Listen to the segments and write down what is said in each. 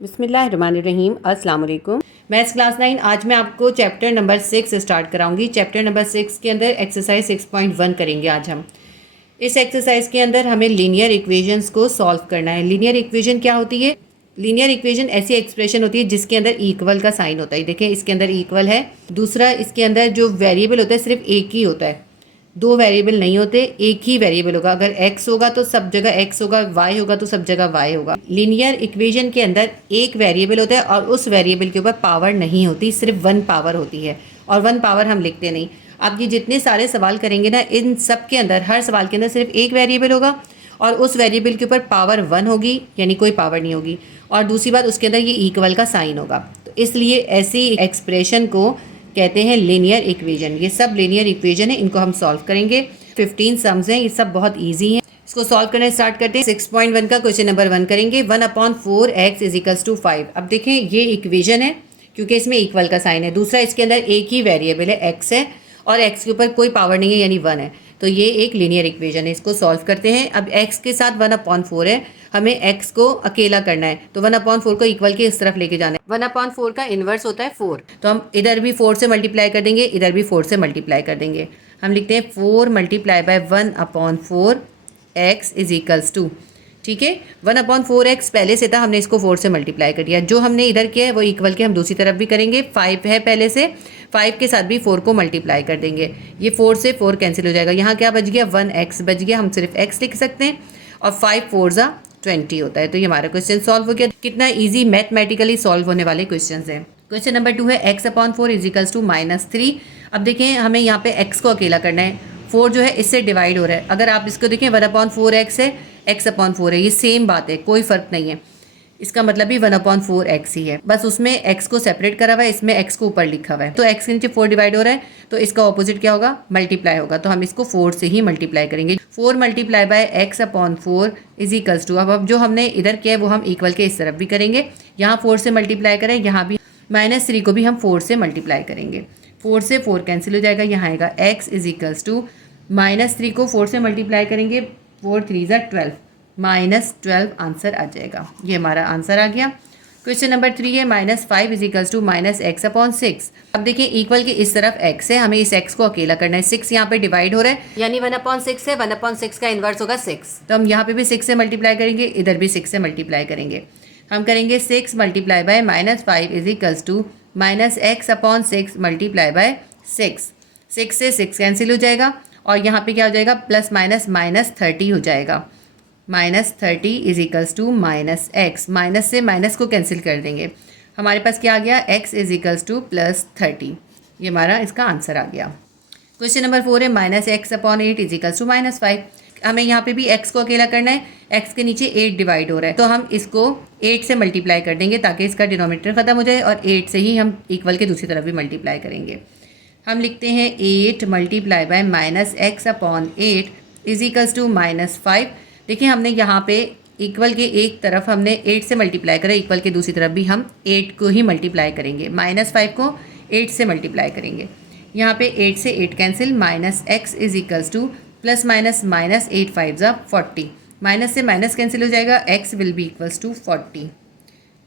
बिस्मिल्लाहिर्रहमानिर्रहीम। अस्सलाम वालेकुम। मैथ्स क्लास 9 आज मैं आपको चैप्टर नंबर 6 स्टार्ट कराऊंगी। चैप्टर नंबर 6 के अंदर एक्सरसाइज 6.1 करेंगे आज हम। इस एक्सरसाइज के अंदर हमें लीनियर इक्वेशंस को सॉल्व करना है। लीनियर इक्वेशन क्या होती है? लीनियर इक्वेशन ऐसी एक्सप्रेशन होती है जिसके अंदर इक्वल का साइन होता है। देखें इसके अंदर इक्वल है। दूसरा, इसके अंदर जो वेरिएबल होता है सिर्फ एक ही होता है, दो वेरिएबल नहीं होते, एक ही वेरिएबल होगा। अगर x होगा तो सब जगह x होगा, y होगा तो सब जगह y होगा। लीनियर इक्वेशन के अंदर एक वेरिएबल होता है और उस वेरिएबल के ऊपर पावर नहीं होती, सिर्फ वन पावर होती है और वन पावर हम लिखते नहीं। आप ये जितने सारे सवाल करेंगे ना, इन सब के अंदर हर सवाल के अंदर सिर्फ एक वेरिएबल होगा और उस वेरिएबल के ऊपर पावर वन होगी, यानी कोई पावर नहीं होगी। और दूसरी बात, उसके अंदर ये इक्वल का साइन होगा। तो इसलिए ऐसी एक्सप्रेशन को कहते हैं लीनियर इक्वेशन। ये सब लीनियर इक्वेशन है, इनको हम सॉल्व करेंगे। 15 सम्स हैं, ये सब बहुत इजी हैं। इसको सॉल्व करना स्टार्ट करते हैं। 6.1 का क्वेश्चन नंबर 1 करेंगे। 1/4x = 5। अब देखें ये इक्वेशन है क्योंकि इसमें इक्वल का साइन है। दूसरा, इसके अंदर एक ही वेरिएबल है x है और x के ऊपर कोई पावर नहीं है यानी 1 है। तो ये एक लीनियर इक्वेशन है, इसको सॉल्व करते हैं। अब x के साथ 1/4 है, हमें x को अकेला करना है तो 1/4 को इक्वल के इस तरफ लेके जाना है। 1/4 का इन्वर्स होता है 4, तो हम इधर भी 4 से मल्टीप्लाई कर देंगे, इधर भी 4 से मल्टीप्लाई कर देंगे। हम लिखते हैं 4 × 1/4 x = 2। ठीक है, 1/4x पहले से था, हमने इसको 4 से मल्टीप्लाई कर दिया। जो हमने इधर किया है वो इक्वल के हम दूसरी तरफ भी करेंगे। 5 है पहले से, 5 के साथ भी 4 को मल्टीप्लाई कर देंगे। ये 4 से 4 कैंसिल हो जाएगा। यहाँ क्या बच गया? 1x बच गया। हम सिर्फ x लिख सकते हैं और 5 4 ज़ा 20 होता है। तो ये हमारा क्वेश्चन सॉल्व हो गया। कितना ईजी मैथमेटिकली सॉल्व होने वाले क्वेश्चन हैं। क्वेश्चन नंबर 2 है x/4 = -3। अब देखें हमें यहाँ पे x को अकेला करना है। 4 जो है इससे डिवाइड हो रहा है। अगर आप इसको देखें 1/4x है, x/4 है, ये सेम बात है, कोई फ़र्क नहीं है। इसका मतलब भी 1/4x ही है, बस उसमें x को सेपरेट करा हुआ है, इसमें x को ऊपर लिखा हुआ है। तो x के नीचे 4 डिवाइड हो रहा है तो इसका ऑपोजिट क्या होगा? मल्टीप्लाई होगा। तो हम इसको 4 से ही मल्टीप्लाई करेंगे। 4 × x/4 = 2। अब जो हमने इधर किया है वो हम इक्वल के इस तरफ भी करेंगे। यहाँ 4 से मल्टीप्लाई करें, यहाँ भी -3 को भी हम 4 से मल्टीप्लाई करेंगे। 4 से 4 कैंसिल हो जाएगा। यहाँ आएगा x = -3 को 4 से मल्टीप्लाई करेंगे, 4 3 ज़ा 12, -12 आंसर आ जाएगा। ये हमारा आंसर आ गया। क्वेश्चन नंबर 3 है -5 = -x/6। अब देखिए इक्वल के इस तरफ x है, हमें इस x को अकेला करना है। 6 यहाँ पे डिवाइड हो रहा है यानी 1/6 है, 1/6 का इन्वर्स होगा 6। तो हम यहाँ पे भी 6 से मल्टीप्लाई करेंगे, इधर भी 6 से मल्टीप्लाई करेंगे। हम करेंगे 6 × -5 = -x/6 × 6। 6 से 6 कैंसिल हो जाएगा और यहाँ पे क्या हो जाएगा? प्लस माइनस -30 हो जाएगा। -30 = -x। माइनस से माइनस को कैंसिल कर देंगे। हमारे पास क्या आ गया? x = +30। ये हमारा इसका आंसर आ गया। क्वेश्चन नंबर 4 है -x/8 = -5। हमें यहाँ पे भी x को अकेला करना है। x के नीचे 8 डिवाइड हो रहा है तो हम इसको 8 से मल्टीप्लाई कर देंगे ताकि इसका डिनोमिनेटर ख़त्म हो जाए और 8 से ही हम इक्वल के दूसरी तरफ भी मल्टीप्लाई करेंगे। हम लिखते हैं 8 × -x/8 = -5। देखिए हमने यहाँ पे इक्वल के एक तरफ हमने 8 से मल्टीप्लाई करा, इक्वल के दूसरी तरफ भी हम 8 को ही मल्टीप्लाई करेंगे। -5 को 8 से मल्टीप्लाई करेंगे। यहाँ पे 8 से 8 कैंसिल, -x = ±8 5 ज़ा 40। माइनस से माइनस कैंसिल हो जाएगा, x will be equals to 40।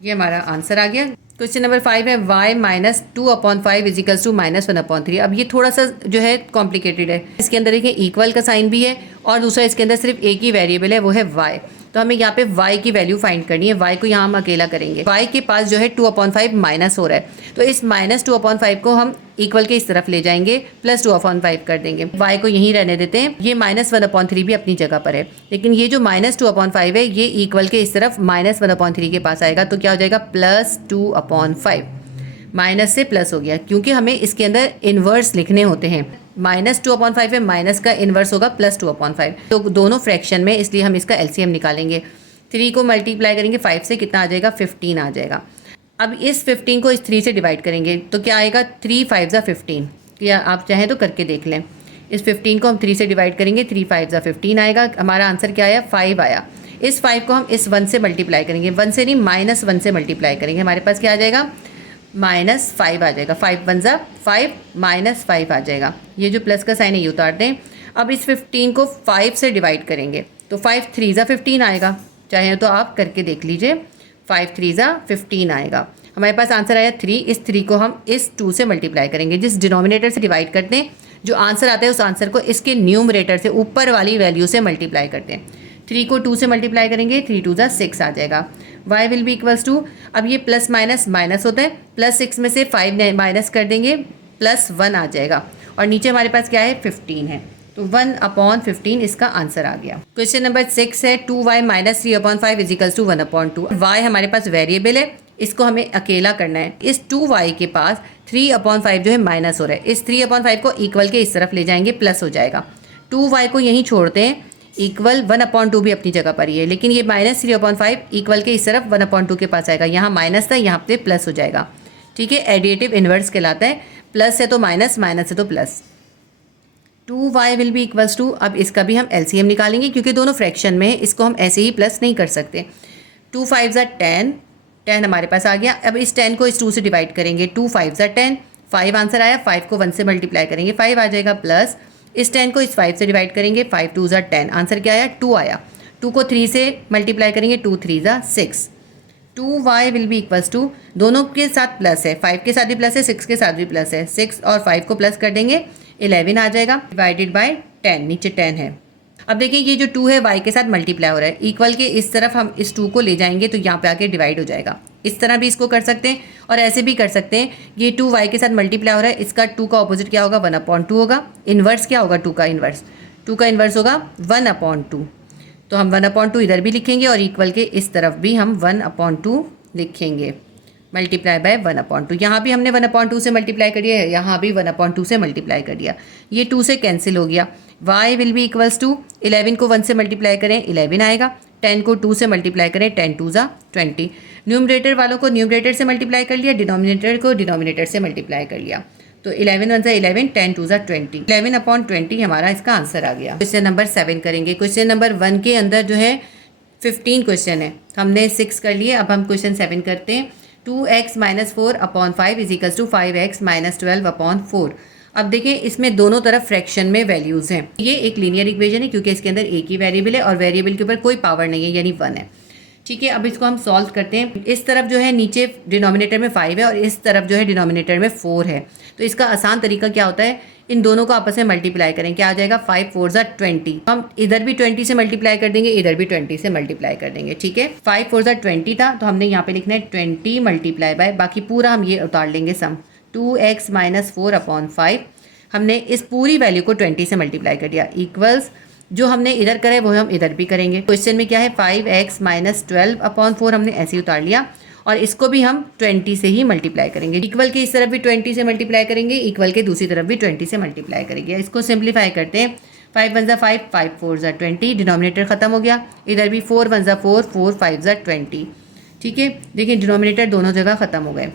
ये हमारा आंसर आ गया। क्वेश्चन नंबर 5 है y - 2/5 = -1/3। अब ये थोड़ा सा जो है कॉम्प्लिकेटेड है। इसके अंदर देखिए इक्वल का साइन भी है और दूसरा इसके अंदर सिर्फ एक ही वेरिएबल है, वो है y। तो हमें यहाँ पे y की वैल्यू फाइंड करनी है। y को यहाँ हम अकेला करेंगे। y के पास जो है 2/5 माइनस हो रहा है तो इस -2/5 को हम इक्वल के इस तरफ ले जाएंगे, +2/5 कर देंगे। y को यहीं रहने देते हैं। ये -1/3 भी अपनी जगह पर है, लेकिन ये जो -2/5 है ये इक्वल के इस तरफ -1/3 के पास आएगा तो क्या हो जाएगा? +2/5। माइनस से प्लस हो गया क्योंकि हमें इसके अंदर इन्वर्स लिखने होते हैं। -2/5 है, माइनस का इन्वर्स होगा +2/5। तो दोनों फ्रैक्शन में, इसलिए हम इसका एलसीएम निकालेंगे। 3 को मल्टीप्लाई करेंगे 5 से, कितना आ जाएगा? 15 आ जाएगा। अब इस 15 को इस 3 से डिवाइड करेंगे तो क्या आएगा? 3 5 ज़ा 15। या आप चाहें तो करके देख लें। इस 15 को हम 3 से डिवाइड करेंगे, 3 5 ज़ा 15 आएगा। हमारा आंसर क्या आया? 5 आया। इस 5 को हम इस 1 से मल्टीप्लाई करेंगे, 1 से नहीं -1 से मल्टीप्लाई करेंगे। हमारे पास क्या आ जाएगा? -5 आ जाएगा। 5 1 ज़ा 5, -5 आ जाएगा। ये जो प्लस का साइन है ये उतार दें। अब इस 15 को 5 से डिवाइड करेंगे तो 5 3 ज़ा 15 आएगा। चाहे तो आप करके देख लीजिए। 5 3 ज़ा 15 आएगा। हमारे पास आंसर आया 3। इस 3 को हम इस 2 से मल्टीप्लाई करेंगे। जिस डिनोमिनेटर से डिवाइड करते हैं जो आंसर आता है उस आंसर को इसके न्यूमरेटर से ऊपर वाली वैल्यू से मल्टीप्लाई करते हैं। 3 को 2 से मल्टीप्लाई करेंगे, 3 2 ज़ा 6 आ जाएगा। y will be equals to, अब ये प्लस माइनस माइनस होता है, +6 में से 5 माइनस कर देंगे, +1 आ जाएगा और नीचे हमारे पास क्या है 15 है, तो 1/15 इसका आंसर आ गया। क्वेश्चन नंबर 6 है 2y - 3/5 इजिकल्स टू 1/2। y हमारे पास वेरिएबल है, इसको हमें अकेला करना है। इस 2y के पास 3/5 जो है माइनस हो रहा है, इस 3/5 को इक्वल के इस तरफ ले जाएंगे, प्लस हो जाएगा। 2y को यहीं छोड़ते हैं, इक्वल 1/2 भी अपनी जगह पर ही है, लेकिन ये -3/5 इक्वल के इस तरफ 1/2 के पास आएगा। यहाँ माइनस था, यहाँ पे प्लस हो जाएगा। ठीक है, एडिटिव इन्वर्स कहलाता है, प्लस है तो माइनस, माइनस है तो plus. 2y will be equals to, अब इसका भी हम एलसीएम निकालेंगे क्योंकि दोनों फ्रैक्शन में है, इसको हम ऐसे ही प्लस नहीं कर सकते। 2 5 ज़ा 10, 10 हमारे पास आ गया। अब इस 10 को इस 2 से डिवाइड करेंगे, 2 5 ज़ा 10, 5 आंसर आया। 5 को 1 से मल्टीप्लाई करेंगे, 5 आ जाएगा, प्लस इस 10 को इस 5 से डिवाइड करेंगे, 5 2 ज़ा 10, आंसर क्या आया 2 आया। 2 को 3 से मल्टीप्लाई करेंगे, 2 3 ज़ा 6। 2y will be equals to, दोनों के साथ प्लस है, 5 के साथ भी प्लस है, 6 के साथ भी प्लस है, 6 और 5 को प्लस कर देंगे, 11 आ जाएगा, डिवाइडेड बाय 10, नीचे 10 है। अब देखिए ये जो 2 है y के साथ मल्टीप्लाई हो रहा है, इक्वल के इस तरफ हम इस 2 को ले जाएंगे तो यहाँ पे आके डिवाइड हो जाएगा। इस तरह भी इसको कर सकते हैं और ऐसे भी कर सकते हैं। ये 2 y के साथ मल्टीप्लाई हो रहा है, इसका 2 का ऑपोजिट क्या होगा 1/2 होगा। इन्वर्स क्या होगा 2 का इन्वर्स, 2 का इन्वर्स होगा 1/2, तो हम 1/2 इधर भी लिखेंगे और इक्वल के इस तरफ भी हम 1/2 लिखेंगे, मल्टीप्लाई बाय 1/2। यहाँ भी हमने 1/2 से मल्टीप्लाई कर दिया, यहाँ भी 1/2 से मल्टीप्लाई कर दिया, ये 2 से कैंसिल हो गया। y will be equals to, 11 को 1 से मल्टीप्लाई करें 11 आएगा, 10 को 2 से मल्टीप्लाई करें 10 2 ज़ा 20। न्यूमरेटर वालों को न्यूमरेटर से मल्टीप्लाई कर लिया, डिनोमिनेटर को डिनोमिनेटर से मल्टीप्लाई कर लिया, तो 11 1 ज़ा 11, 10 2 ज़ा 20, 11/20 हमारा इसका आंसर आ गया। क्वेश्चन नंबर 7 करेंगे। क्वेश्चन नंबर 1 के अंदर जो है 15 क्वेश्चन है, हमने 6 कर लिए, अब हम क्वेश्चन 7 करते हैं। 2x - 4/5 equals to 5x - 12/4। अब देखिए इसमें दोनों तरफ फ्रैक्शन में वैल्यूज़ हैं। ये एक लीनियर इक्वेशन है क्योंकि इसके अंदर एक ही वेरिएबल है और वेरिएबल के ऊपर कोई पावर नहीं है, यानी 1 है। ठीक है, अब इसको हम सॉल्व करते हैं। इस तरफ जो है नीचे डिनोमिनेटर में 5 है और इस तरफ जो है डिनोमिनेटर में 4 है, तो इसका आसान तरीका क्या होता है, इन दोनों को आपस में मल्टीप्लाई करें, क्या आ जाएगा 5 4 ज़ा 20। हम इधर भी 20 से मल्टीप्लाई कर देंगे, इधर भी 20 से मल्टीप्लाई कर देंगे। ठीक है, 5 4 ज़ा 20 था, तो हमने यहाँ पे लिखना है 20 मल्टीप्लाई बाय, बाकी पूरा हम ये उतार लेंगे सम, 2x - 4/5। हमने इस पूरी वैल्यू को 20 से मल्टीप्लाई कर दिया, इक्वल्स जो हमने इधर करा है वो हम इधर भी करेंगे। क्वेश्चन में क्या है 5x - 12/4 हमने ऐसे ही उतार लिया और इसको भी हम 20 से ही मल्टीप्लाई करेंगे। इक्वल के इस तरफ भी 20 से मल्टीप्लाई करेंगे, इक्वल के दूसरी तरफ भी 20 से मल्टीप्लाई करेंगे। इसको सिंप्लीफाई करते हैं, 5 1 ज़ा 5, 5 4 ज़ा 20, डिनोमिनेटर ख़त्म हो गया, इधर भी 4 1 ज़ा 4, 4 5 ज़ा 20। ठीक है, देखिए डिनोमिनेटर दोनों जगह ख़त्म हो गए।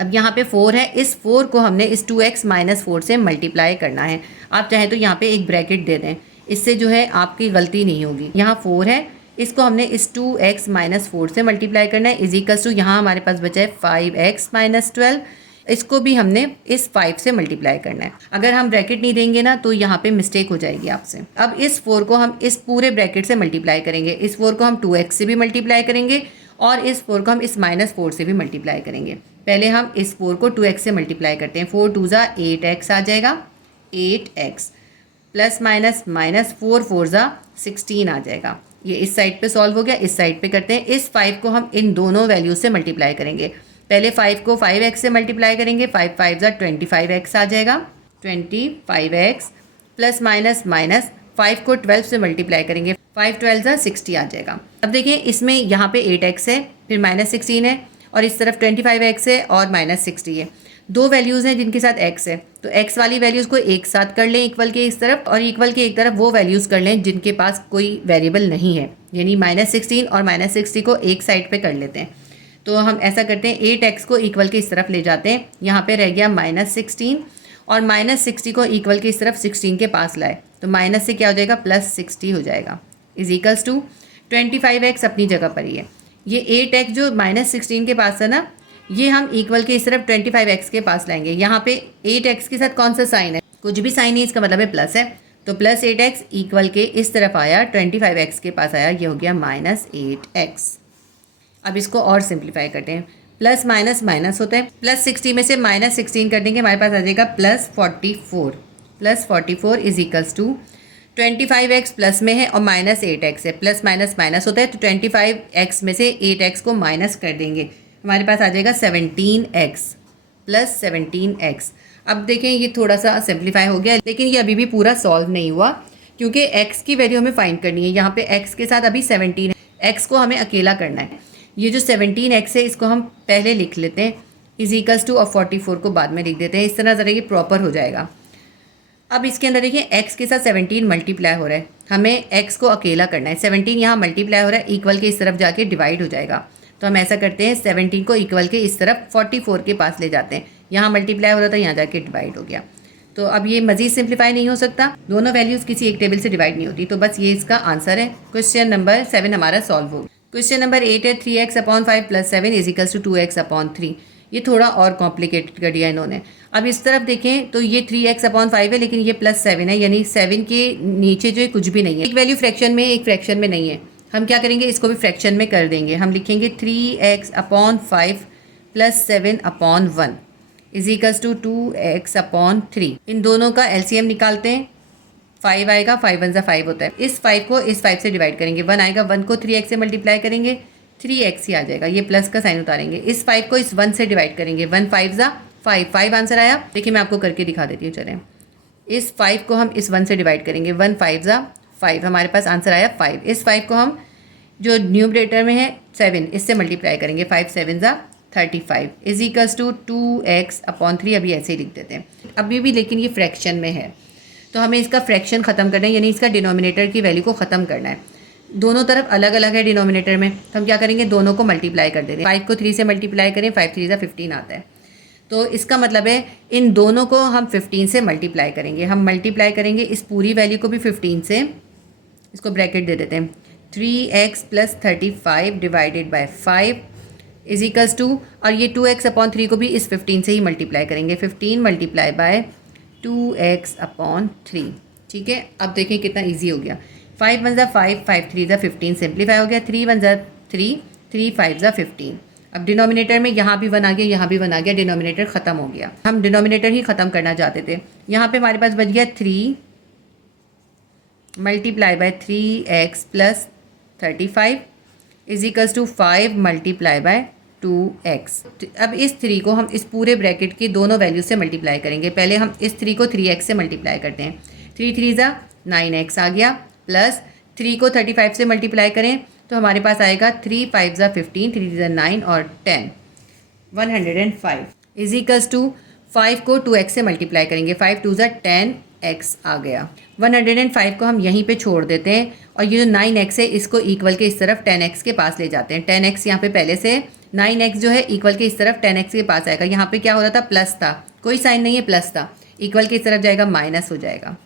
अब यहाँ पे 4 है, इस 4 को हमने इस 2x - 4 से मल्टीप्लाई करना है। आप चाहें तो यहाँ पे एक ब्रैकेट दे दें, इससे जो है आपकी गलती नहीं होगी। यहाँ 4 है, इसको हमने इस 2x - 4 से मल्टीप्लाई करना है, इजिकल्स टू यहाँ हमारे पास बचा है 5x - 12, इसको भी हमने इस 5 से मल्टीप्लाई करना है। अगर हम ब्रैकेट नहीं देंगे ना तो यहाँ पे मिस्टेक हो जाएगी आपसे। अब इस 4 को हम इस पूरे ब्रैकेट से मल्टीप्लाई करेंगे, इस 4 को हम 2x से भी मल्टीप्लाई करेंगे और इस 4 को हम इस -4 से भी मल्टीप्लाई करेंगे। पहले हम इस 4 को 2x से मल्टीप्लाई करते हैं, 4 2 ज़ा 8x आ जाएगा, 8x प्लस माइनस -4 4 ज़ा 16 आ जाएगा। ये इस साइड पे सॉल्व हो गया, इस साइड पे करते हैं। इस 5 को हम इन दोनों वैल्यूज से मल्टीप्लाई करेंगे। पहले 5 को 5x से मल्टीप्लाई करेंगे, 5 5 ज़ा 25x आ जाएगा, 25x प्लस माइनस 5 को 12 से मल्टीप्लाई करेंगे, 5 12 ज़ा 60 आ जाएगा। अब देखिए इसमें यहाँ पे 8x है, फिर -16 है और इस तरफ 25x है और -60 है। दो वैल्यूज़ हैं जिनके साथ x है, तो x वाली वैल्यूज़ को एक साथ कर लें इक्वल के इस तरफ, और इक्वल के एक तरफ वो वैल्यूज़ कर लें जिनके पास कोई वेरिएबल नहीं है, यानी -16 और -60 को एक साइड पे कर लेते हैं। तो हम ऐसा करते हैं, 8x को इक्वल के इस तरफ ले जाते हैं, यहाँ पे रह गया -16 और -60 को इक्वल के इस तरफ 16 के पास लाए, तो माइनस से क्या हो जाएगा +60 हो जाएगा, इज इक्वल्स टू 25x अपनी जगह पर ही है। ये 8x जो -16 के पास है ना, ये हम इक्वल के इस तरफ 25x के पास लाएंगे। यहाँ पे 8x के साथ कौन सा साइन है, कुछ भी साइन नहीं, इसका मतलब है प्लस है, तो +8x इक्वल के इस तरफ आया, 25x के पास आया, ये हो गया -8x। अब इसको और सिंप्लीफाई करते हैं। प्लस माइनस माइनस होता है, +60 में से -16 कर देंगे, हमारे पास आ जाएगा +44। +44 is equals to 25x plus में है और -8x है, प्लस माइनस माइनस होता है, तो 25x में से 8x को माइनस कर देंगे, हमारे पास आ जाएगा 17x प्लस 17x। अब देखें ये थोड़ा सा सिंप्लीफाई हो गया, लेकिन ये अभी भी पूरा सॉल्व नहीं हुआ क्योंकि x की वैल्यू हमें फाइंड करनी है। यहाँ पे x के साथ अभी 17 है, x को हमें अकेला करना है। ये जो 17x है इसको हम पहले लिख लेते हैं इज इक्वल्स टू, और 44 को बाद में लिख देते हैं, इस तरह ज़रा ये प्रॉपर हो जाएगा। अब इसके अंदर देखिए x के साथ 17 मल्टीप्लाई हो रहा है, हमें x को अकेला करना है। 17 यहाँ मल्टीप्लाई हो रहा है, इक्वल के इस तरफ जाके डिवाइड हो जाएगा, तो हम ऐसा करते हैं 17 को इक्वल के इस तरफ 44 के पास ले जाते हैं। यहाँ मल्टीप्लाई हो रहा था, यहाँ जाके डिवाइड हो गया, तो अब ये मजीद सिंप्लीफाई नहीं हो सकता, दोनों वैल्यूज़ किसी एक टेबल से डिवाइड नहीं होती, तो बस ये इसका आंसर है। क्वेश्चन नंबर 7 हमारा सॉल्व हो। क्वेश्चन नंबर 8 है 3x/5 + 7 is equals to 2x/3। ये थोड़ा और कॉम्प्लिकेटेड कर दिया इन्होंने। अब इस तरफ देखें तो ये 3x/5 है, लेकिन ये +7 है, यानी 7 के नीचे जो है कुछ भी नहीं है। एक वैल्यू फ्रैक्शन में, एक फ्रैक्शन में नहीं है। हम क्या करेंगे, इसको भी फ्रैक्शन में कर देंगे। हम लिखेंगे 3x/5 + 7/1 is equals to 2x/3। इन दोनों का LCM निकालते हैं, 5 आएगा, 5 1 5 होता है। इस 5 को इस 5 से डिवाइड करेंगे, 1 आएगा, 1 को 3x से मल्टीप्लाई करेंगे, 3x ही आ जाएगा, ये प्लस का साइन उतारेंगे। इस 5 को इस 1 से डिवाइड करेंगे, 1 5 ज़ा 5, 5 आंसर आया। देखिए मैं आपको करके दिखा देती हूँ, चलें। इस 5 को हम इस 1 से डिवाइड करेंगे, 1 5 ज़ा 5, हमारे पास आंसर आया 5। इस 5 को हम जो न्यूमरेटर में है 7, इससे मल्टीप्लाई करेंगे, 5 7 ज़ा 35 इज इक्वल्स टू 2x/3। अभी ऐसे ही लिख देते हैं अभी भी, लेकिन ये फ्रैक्शन में है, तो हमें इसका फ्रैक्शन ख़त्म करना है, यानी इसका डिनोमिनेटर की वैल्यू को ख़त्म करना है। दोनों तरफ अलग अलग है डिनोमिनेटर में, तो हम क्या करेंगे, दोनों को मल्टीप्लाई कर देंगे। 5 को 3 से मल्टीप्लाई करें, 5 3 ज़ा 15 आता है, तो इसका मतलब है इन दोनों को हम 15 से मल्टीप्लाई करेंगे। हम मल्टीप्लाई करेंगे इस पूरी वैल्यू को भी 15 से, इसको ब्रैकेट दे देते हैं, 3x + 35 divided by 5 is equals to, और ये 2x/3 को भी इस 15 से ही मल्टीप्लाई करेंगे, 15 मल्टीप्लाई बाय 2x/3। ठीक है, अब देखें कितना इजी हो गया। 5 1 ज़ा 5, 5 3 ज़ा 15 सिंप्लीफाई हो गया, 3 1 ज़ा 3, 3 5 ज़ा 15। अब डिनोमिनेटर में यहाँ भी 1 आ गया, यहाँ भी 1 आ गया, डिनोमिनेटर ख़त्म हो गया। हम डिनोमिनेटर ही ख़त्म करना चाहते थे। यहाँ पे हमारे पास बच गया 3 multiply by 3x + 35 is equals to 5 multiply by 2x। अब इस 3 को हम इस पूरे ब्रैकेट की दोनों वैल्यू से मल्टीप्लाई करेंगे। पहले हम इस 3 को 3x से मल्टीप्लाई करते हैं, 3 3 ज़ा 9x आ गया, प्लस 3 को 35 से मल्टीप्लाई करें तो हमारे पास आएगा 3 5 ज़ा 15, 3 3 ज़ा 9 और 10, 105 इज इक्वल्स टू 5 को 2x से मल्टीप्लाई करेंगे, 5 2 ज़ा 10x आ गया। 105 को हम यहीं पे छोड़ देते हैं, और ये जो 9x है इसको इक्वल के इस तरफ 10x के पास ले जाते हैं। 10x यहाँ पे पहले से, 9x जो है इक्वल के इस तरफ 10x के पास आएगा। यहाँ पे क्या हो रहा था, प्लस था, कोई साइन नहीं है, प्लस था, इक्वल के इस तरफ जाएगा, माइनस हो जाएगा।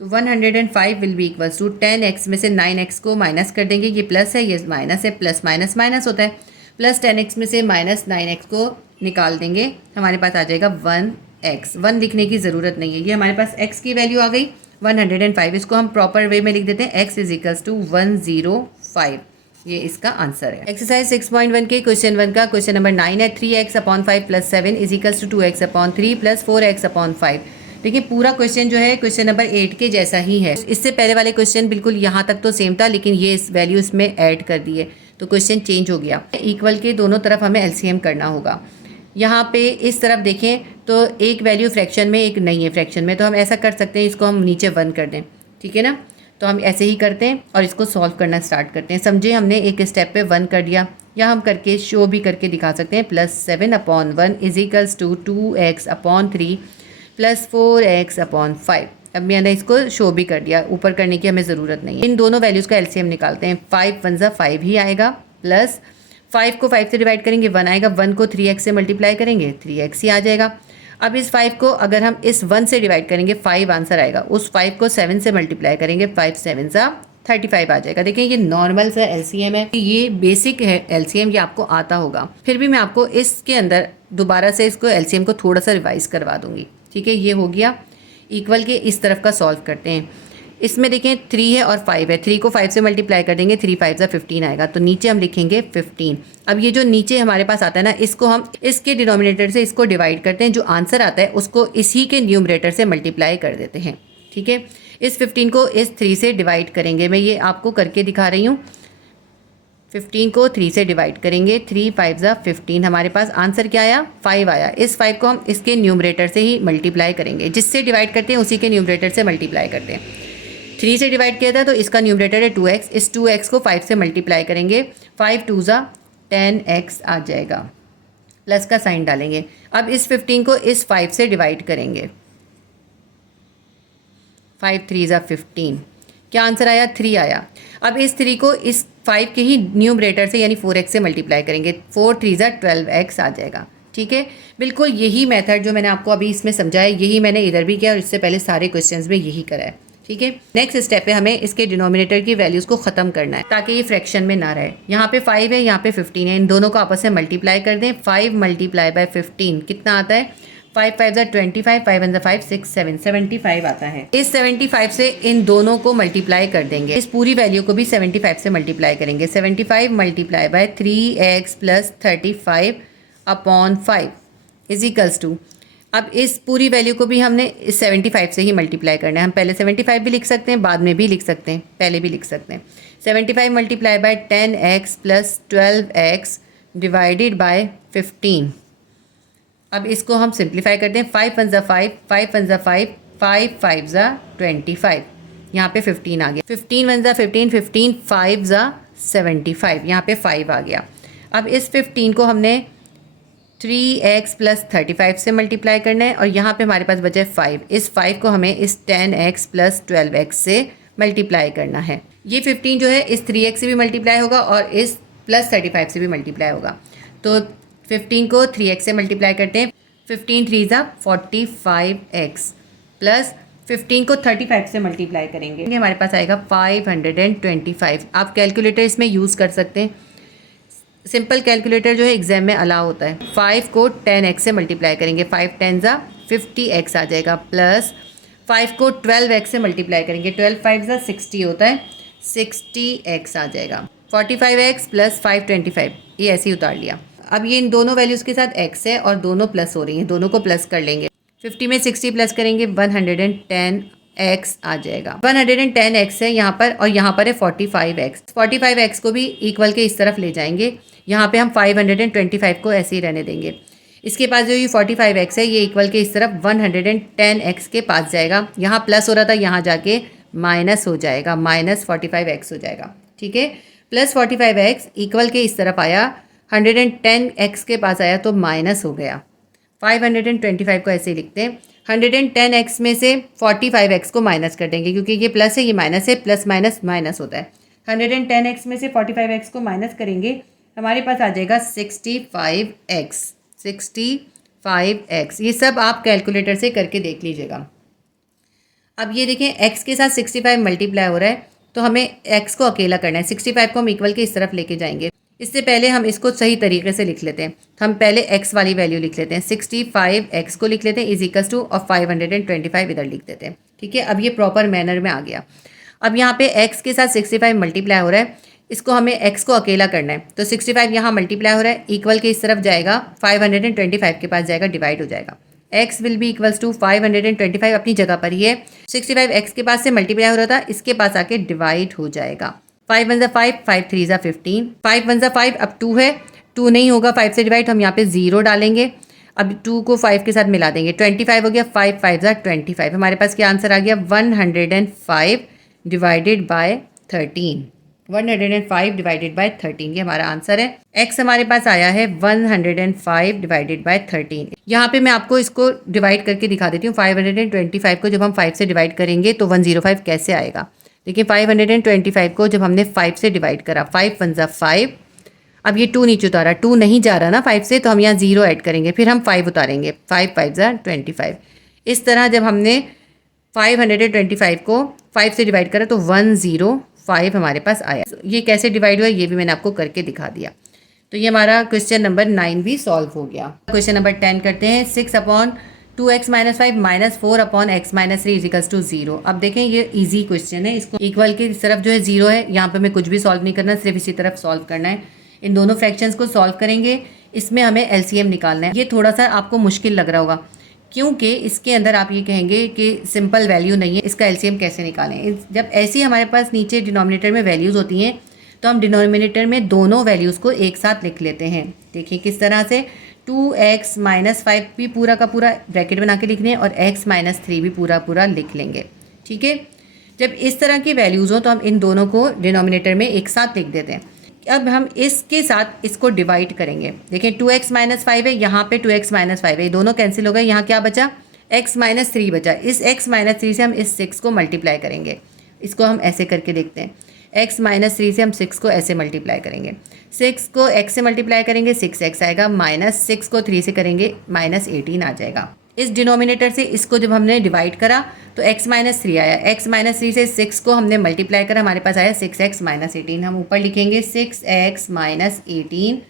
तो 105 will be equals to 10x में से 9x को माइनस कर देंगे, ये प्लस है, ये माइनस है, प्लस माइनस माइनस होता है, प्लस 10x में से माइनस 9x को निकाल देंगे, हमारे पास आ जाएगा 1x। 1 लिखने की ज़रूरत नहीं है, ये हमारे पास x की वैल्यू आ गई 105। इसको हम प्रॉपर वे में लिख देते हैं, x इज इक्वल्स टू 105। ये इसका आंसर है। एक्सरसाइज 6.1 के क्वेश्चन 1 का क्वेश्चन नंबर 9 है 3x/5 + 7 is equals to 2x/3 + 4x/5। देखिए पूरा क्वेश्चन जो है क्वेश्चन नंबर 8 के जैसा ही है। इससे पहले वाले क्वेश्चन बिल्कुल यहाँ तक तो सेम था, लेकिन ये इस वैल्यू इसमें ऐड कर दी है, तो क्वेश्चन चेंज हो गया। इक्वल के दोनों तरफ हमें LCM करना होगा। यहाँ पे इस तरफ देखें तो एक वैल्यू फ्रैक्शन में, एक नहीं है फ्रैक्शन में, तो हम ऐसा कर सकते हैं, इसको हम नीचे 1 कर दें, ठीक है ना। तो हम ऐसे ही करते हैं और इसको सॉल्व करना स्टार्ट करते हैं। समझे, हमने एक स्टेप पे 1 कर दिया, या हम करके शो भी करके दिखा सकते हैं। +7/1 is equals to 2x/3 + 4x/5। अब मैंने इसको शो भी कर दिया, ऊपर करने की हमें ज़रूरत नहीं है। इन दोनों वैल्यूज़ का LCM निकालते हैं। 5 1 ज़ा 5 ही आएगा, प्लस 5 को 5 से डिवाइड करेंगे 1 आएगा, 1 को 3x से मल्टीप्लाई करेंगे 3x ही आ जाएगा। अब इस 5 को अगर हम इस 1 से डिवाइड करेंगे 5 आंसर आएगा, उस 5 को 7 से मल्टीप्लाई करेंगे 5 7 ज़ा 35 आ जाएगा। देखिए ये नॉर्मल सा LCM है, ये बेसिक है LCM, ये आपको आता होगा। फिर भी मैं आपको इसके अंदर दोबारा से इसको LCM को थोड़ा सा रिवाइज करवा दूंगी, ठीक है। ये हो गया। इक्वल के इस तरफ का सॉल्व करते हैं। इसमें देखें 3 है और 5 है, 3 को 5 से मल्टीप्लाई कर देंगे, 3 5 ज़ा 15 आएगा, तो नीचे हम लिखेंगे 15। अब ये जो नीचे हमारे पास आता है ना, इसको हम इसके डिनोमिनेटर से इसको डिवाइड करते हैं, जो आंसर आता है उसको इसी के न्यूमरेटर से मल्टीप्लाई कर देते हैं। ठीक है, इस 15 को इस 3 से डिवाइड करेंगे, मैं ये आपको करके दिखा रही हूँ। 15 को 3 से डिवाइड करेंगे, 3 5 ज़ा 15, हमारे पास आंसर क्या आया, 5 आया। इस 5 को हम इसके न्यूमरेटर से ही मल्टीप्लाई करेंगे, जिससे डिवाइड करते हैं उसी के न्यूमरेटर से मल्टीप्लाई करते हैं। 3 से डिवाइड किया था तो इसका न्यूमरेटर है 2x, इस 2x को 5 से मल्टीप्लाई करेंगे, 5 2 ज़ा 10x आ जाएगा, प्लस का साइन डालेंगे। अब इस 15 को इस 5 से डिवाइड करेंगे, 5 3 ज़ा 15, क्या आंसर आया, 3 आया। अब इस 3 को इस 5 के ही न्यूमरेटर से यानी 4x से मल्टीप्लाई करेंगे, 4 3 ज़ा 12x आ जाएगा। ठीक है, बिल्कुल यही मेथड जो मैंने आपको अभी इसमें समझाया, यही मैंने इधर भी किया और इससे पहले सारे क्वेश्चंस में यही करा है। ठीक है, नेक्स्ट स्टेप पे हमें इसके डिनोमिनेटर की वैल्यूज़ को ख़त्म करना है ताकि ये फ्रैक्शन में ना रहे। यहाँ पे 5 है, यहाँ पे 15 है, इन दोनों को आपस में मल्टीप्लाई कर दें। 5 मल्टीप्लाई बाय 15 कितना आता है, 5 5 ज़ा 25, 5 1 ज़ा 5 6 7 75 आता है। इस 75 से इन दोनों को मल्टीप्लाई कर देंगे, इस पूरी वैल्यू को भी 75 से मल्टीप्लाई करेंगे। 75 multiply by 3x plus 35 upon 5 is equals to, अब इस पूरी वैल्यू को भी हमने इस 75 से ही मल्टीप्लाई करना है। हम पहले 75 भी लिख सकते हैं, बाद में भी लिख सकते हैं, पहले भी लिख सकते हैं। 75 multiply bye 10x plus 12x divided by 15। अब इसको हम सिंप्लीफाई करते हैं, 5 1 ज़ा 5, 5 1 ज़ा 5, 5 5 ज़ा 25, यहाँ पे 15 आ गया। 15 1 ज़ा 15, 15 5 ज़ा 75, यहाँ पे 5 आ गया। अब इस 15 को हमने 3x प्लस 35 से मल्टीप्लाई करना है और यहाँ पे हमारे पास बचे 5, इस 5 को हमें इस 10x प्लस 12x से मल्टीप्लाई करना है। ये 15 जो है इस 3x से भी मल्टीप्लाई होगा और इस प्लस 35 से भी मल्टीप्लाई होगा, तो 15 को 3x से मल्टीप्लाई करते हैं, 15 3 ज़ा 45x प्लस 15 को 35 से मल्टीप्लाई करेंगे, हमारे पास आएगा 525। आप कैलकुलेटर इसमें यूज़ कर सकते हैं, सिंपल कैलकुलेटर जो है एग्जाम में अलाउ होता है। 5 को 10x से मल्टीप्लाई करेंगे, 5 10 ज़ा 50x आ जाएगा, प्लस 5 को 12x से मल्टीप्लाई करेंगे, 12 5 ज़ा 60 होता है, 60x आ जाएगा। 45x प्लस 525, ये ऐसे ही उतार लिया। अब ये इन दोनों वैल्यूज़ के साथ x है और दोनों प्लस हो रही हैं, दोनों को प्लस कर लेंगे। 50 में 60 प्लस करेंगे, 110x आ जाएगा। 110x है यहाँ पर और यहाँ पर है 45x। 45x को भी इक्वल के इस तरफ ले जाएंगे, यहाँ पे हम 525 को ऐसे ही रहने देंगे। इसके पास जो ये 45x है ये इक्वल के इस तरफ 110x के पास जाएगा, यहाँ प्लस हो रहा था यहाँ जाके माइनस हो जाएगा, माइनस 45x हो जाएगा। ठीक है, प्लस 45x इक्वल के इस तरफ आया, 110x के पास आया तो माइनस हो गया। 525 को ऐसे ही लिखते हैं, 110x में से 45x को माइनस कर देंगे क्योंकि ये प्लस है ये माइनस है, प्लस माइनस माइनस होता है। 110x में से 45x को माइनस करेंगे, हमारे पास आ जाएगा 65x। 65x, ये सब आप कैलकुलेटर से करके देख लीजिएगा। अब ये देखें x के साथ 65 मल्टीप्लाई हो रहा है तो हमें x को अकेला करना है, 65 को हम इक्वल के इस तरफ लेके जाएंगे। इससे पहले हम इसको सही तरीके से लिख लेते हैं, हम पहले x वाली वैल्यू लिख लेते हैं, 65x को लिख लेते हैं इज इक्वल्स टू और 525 इधर लिख देते हैं। ठीक है, अब ये प्रॉपर मैनर में आ गया। अब यहाँ पे x के साथ 65 मल्टीप्लाई हो रहा है, इसको हमें x को अकेला करना है, तो 65 यहाँ मल्टीप्लाई हो रहा है, इक्वल के इस तरफ जाएगा, 525 के पास जाएगा, डिवाइड हो जाएगा। x will be equals to 525 अपनी जगह पर ही है, 65 x के पास से मल्टीप्लाई हो रहा था, इसके पास आके डिवाइड हो जाएगा। 5 1 ज़ा 5, 5 3 ज़ा 15, 5 1 ज़ा 5, अब 2 है, 2 नहीं होगा 5 से डिवाइड, हम यहाँ पे 0 डालेंगे। अब 2 को 5 के साथ मिला देंगे, 25 हो गया, 5 5 ज़ा 25, हमारे पास क्या आंसर आ गया, 105 डिवाइडेड बाय 13। 105 डिवाइडेड बाय 13 ये हमारा आंसर है। x हमारे पास आया है 105 डिवाइडेड बाय 13। यहाँ पे मैं आपको इसको डिवाइड करके दिखा देती हूँ। 525 को जब हम 5 से डिवाइड करेंगे तो 105 कैसे आएगा। देखिए 525 को जब हमने 5 से डिवाइड करा, 5 1 ज़ा 5, अब ये 2 नीचे उतारा, 2 नहीं जा रहा ना 5 से, तो हम यहाँ 0 ऐड करेंगे, फिर हम 5 उतारेंगे, 5 5 ज़ा 25। इस तरह जब हमने 525 को 5 से डिवाइड करा तो 105 हमारे पास आया। ये कैसे डिवाइड हुआ ये भी मैंने आपको करके दिखा दिया। तो ये हमारा क्वेश्चन नंबर 9 भी सॉल्व हो गया। क्वेश्चन नंबर 10 करते हैं। 6 upon 2x minus 5 minus 4 upon x minus 3 is equals to 0। अब देखें ये इजी क्वेश्चन है, इसको इक्वल की तरफ जो है 0 है, यहाँ पे हमें कुछ भी सॉल्व नहीं करना, सिर्फ इसी तरफ सॉल्व करना है। इन दोनों फ्रैक्शंस को सॉल्व करेंगे, इसमें हमें एलसीएम निकालना है। ये थोड़ा सा आपको मुश्किल लग रहा होगा क्योंकि इसके अंदर आप ये कहेंगे कि सिंपल वैल्यू नहीं है, इसका एलसीएम कैसे निकालें। जब ऐसी हमारे पास नीचे डिनोमिनेटर में वैल्यूज़ होती हैं तो हम डिनोमिनेटर में दोनों वैल्यूज़ को एक साथ लिख लेते हैं। देखिए किस तरह से, 2x माइनस 5 भी पूरा का पूरा ब्रैकेट बना के लिखने हैं और x माइनस 3 भी पूरा पूरा लिख लेंगे। ठीक है, जब इस तरह की वैल्यूज़ हो तो हम इन दोनों को डिनोमिनेटर में एक साथ लिख देते हैं। अब हम इसके साथ इसको डिवाइड करेंगे। देखें 2x माइनस 5 है, यहाँ पे 2x माइनस 5 है, दोनों कैंसिल हो गए। यहाँ क्या बचा, x माइनस 3 बचा। इस x माइनस 3 से हम इस 6 को मल्टीप्लाई करेंगे। इसको हम ऐसे करके देखते हैं, x माइनस 3 से हम 6 को ऐसे मल्टीप्लाई करेंगे। 6 को x से मल्टीप्लाई करेंगे 6x आएगा, माइनस 6 को 3 से करेंगे माइनस 18 आ जाएगा। इस डिनोमिनेटर से इसको जब हमने डिवाइड करा तो x माइनस 3 आया। x माइनस 3 से 6 को हमने मल्टीप्लाई करा, हमारे पास आया 6x माइनस 18। हम ऊपर लिखेंगे 6x माइनस 18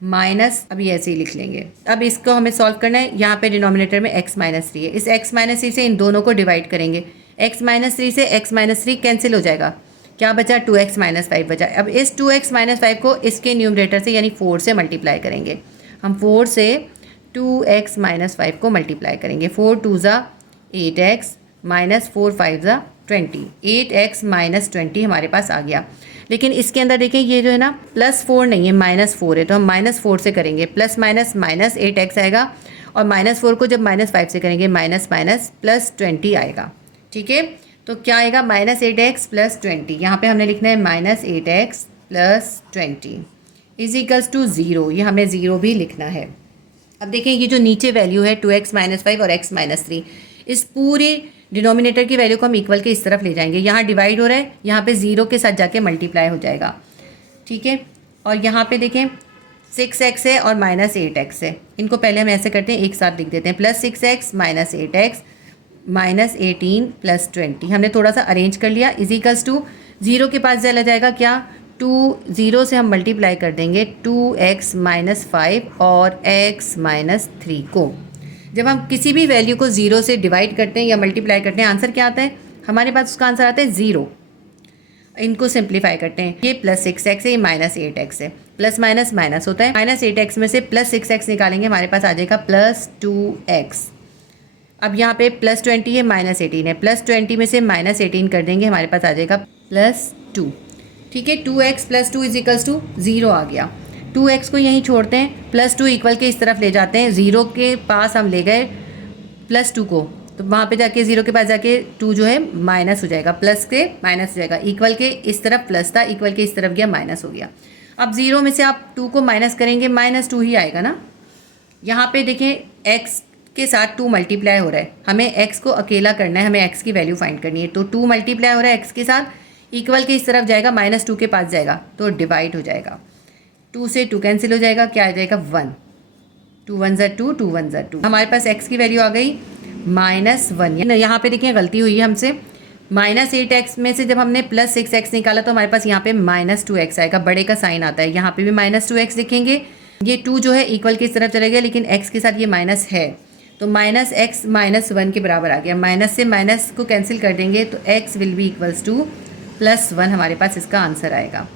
माइनस, अभी ऐसे ही लिख लेंगे। अब इसको हमें सॉल्व करना है। यहाँ पे डिनोमिनेटर में x माइनस 3 है, इस x माइनस 3 से इन दोनों को डिवाइड करेंगे। x माइनस 3 से x माइनस 3 कैंसिल हो जाएगा, क्या बचा, 2x माइनस 5 बचा। अब इस 2x माइनस 5 को इसके न्यूमरेटर से यानी 4 से मल्टीप्लाई करेंगे। हम 4 से 2x माइनस 5 को मल्टीप्लाई करेंगे। 4 2 ज़ा 8x माइनस 4 5 ज़ा 20, 8x माइनस 20 हमारे पास आ गया। लेकिन इसके अंदर देखिए ये जो है ना +4 नहीं है, -4 है, तो हम -4 से करेंगे। प्लस माइनस माइनस 8x आएगा और -4 को जब -5 से करेंगे माइनस माइनस +20 आएगा। ठीक है, तो क्या आएगा, -8x + 20। यहाँ पे हमने लिखना है -8x + 20 इज इक्वल्स टू 0। ये हमें 0 भी लिखना है। अब देखें ये जो नीचे वैल्यू है 2x माइनस 5 और x माइनस 3, इस पूरे डिनोमिनेटर की वैल्यू को हम इक्वल के इस तरफ ले जाएंगे। यहाँ डिवाइड हो रहा है, यहाँ पे 0 के साथ जाके मल्टीप्लाई हो जाएगा। ठीक है, और यहाँ पे देखें 6x है और -8x है, इनको पहले हम ऐसे करते हैं, एक साथ लिख देते हैं, +6x माइनस 8x माइनस 18 + 20। हमने थोड़ा सा अरेंज कर लिया, इज इक्वल्स टू 0 के पास चला जाएगा, क्या 0 से हम मल्टीप्लाई कर देंगे 2x माइनस 5 और x माइनस 3 को। जब हम किसी भी वैल्यू को 0 से डिवाइड करते हैं या मल्टीप्लाई करते हैं, आंसर क्या आता है, हमारे पास उसका आंसर आता है 0। इनको सिंप्लीफाई करते हैं, ये +6x है, ये -8x है, प्लस माइनस माइनस होता है। -8x में से +6x निकालेंगे, हमारे पास आ जाएगा +2x। अब यहाँ पे +20 है, -18 है, +20 में से -18 कर देंगे, हमारे पास आ जाएगा +2। ठीक है, 2x + 2 इज इक्वल्स टू 0 आ गया। 2x को यहीं छोड़ते हैं, +2 इक्वल के इस तरफ ले जाते हैं, 0 के पास हम ले गए +2 को, तो वहाँ पे जाके 0 के पास जाके 2 जो है माइनस हो जाएगा, प्लस के माइनस हो जाएगा। इक्वल के इस तरफ प्लस था, इक्वल के इस तरफ गया माइनस हो गया। अब 0 में से आप 2 को माइनस करेंगे, -2 ही आएगा ना। यहाँ पे देखें x के साथ 2 मल्टीप्लाई हो रहा है, हमें x को अकेला करना है, हमें x की वैल्यू फाइंड करनी है। तो 2 मल्टीप्लाई हो रहा है x के साथ, इक्वल के इस तरफ जाएगा, -2 के पास जाएगा तो डिवाइड हो जाएगा। 2 से 2 कैंसिल हो जाएगा, क्या आ जाएगा 1, 2 1 ज़ा 2, 2 1 ज़ा 2। हमारे पास x की वैल्यू आ गई -1। यहाँ पे देखिए गलती हुई है हमसे, -8x में से जब हमने +6x निकाला तो हमारे पास यहाँ पे -2x आएगा, बड़े का साइन आता है, यहाँ पे भी -2x लिखेंगे। ये 2 जो है इक्वल की इस तरफ चले गया, लेकिन x के साथ ये माइनस है, तो -x -1 के बराबर आ गया। माइनस से माइनस को कैंसिल कर देंगे तो x will be equals to +1, हमारे पास इसका आंसर आएगा।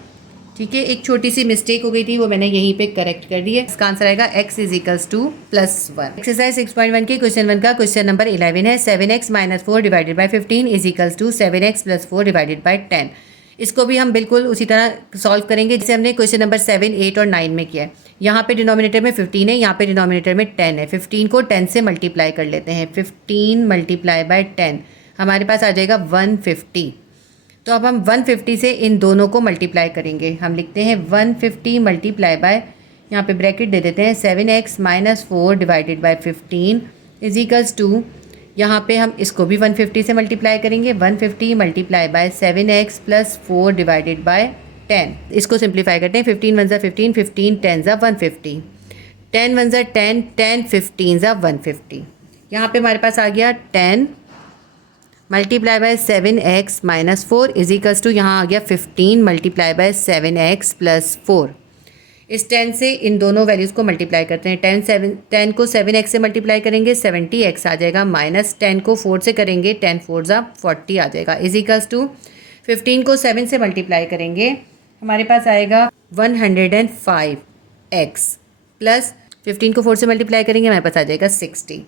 ठीक है, एक छोटी सी मिस्टेक हो गई थी, वो मैंने यहीं पे करेक्ट कर दी है। इसका आंसर आएगा x is equals to +1। Exercise 6.1 के क्वेश्चन 1 का क्वेश्चन नंबर 11 है, 7x - 4 divided by 15 is equals to 7x + 4 divided by 10। इसको भी हम बिल्कुल उसी तरह सॉल्व करेंगे जैसे हमने क्वेश्चन नंबर 7, 8 और 9 में किया है। यहाँ पे डिनोमिनेटर में 15 है, यहाँ पे डिनोमिनेटर में 10 है। 15 को 10 से मल्टीप्लाई कर लेते हैं, 15 मल्टीप्लाई बाय 10 हमारे पास आ जाएगा 150। तो अब हम 150 से इन दोनों को मल्टीप्लाई करेंगे। हम लिखते हैं 150 मल्टीप्लाई बाय, यहाँ पे ब्रैकेट दे देते हैं, 7x - 4 divided by 15 is equals to, यहाँ पे हम इसको भी 150 से मल्टीप्लाई करेंगे, 150 multiply by 7x + 4 divided by 10। इसको सिंप्लीफाई करते हैं, 15 1 ज़ा 15, 15 10 ज़ा 150, 10 1 ज़ा 10, 10 15 ज़ा 150। यहाँ पे हमारे पास आ गया 10 multiply by 7x - 4 is equals to, यहाँ आ गया 15 मल्टीप्लाई बाय 7x + 4 इस 10 से इन दोनों वैल्यूज़ को मल्टीप्लाई करते हैं। 10 को 7x से मल्टीप्लाई करेंगे 70x आ जाएगा, माइनस 10 को 4 से करेंगे 10 4 ज़ा 40 आ जाएगा, इज इक्वल्स टू 15 को 7 से मल्टीप्लाई करेंगे हमारे पास आएगा 105x प्लस 15 को 4 से मल्टीप्लाई करेंगे हमारे पास आ जाएगा 60।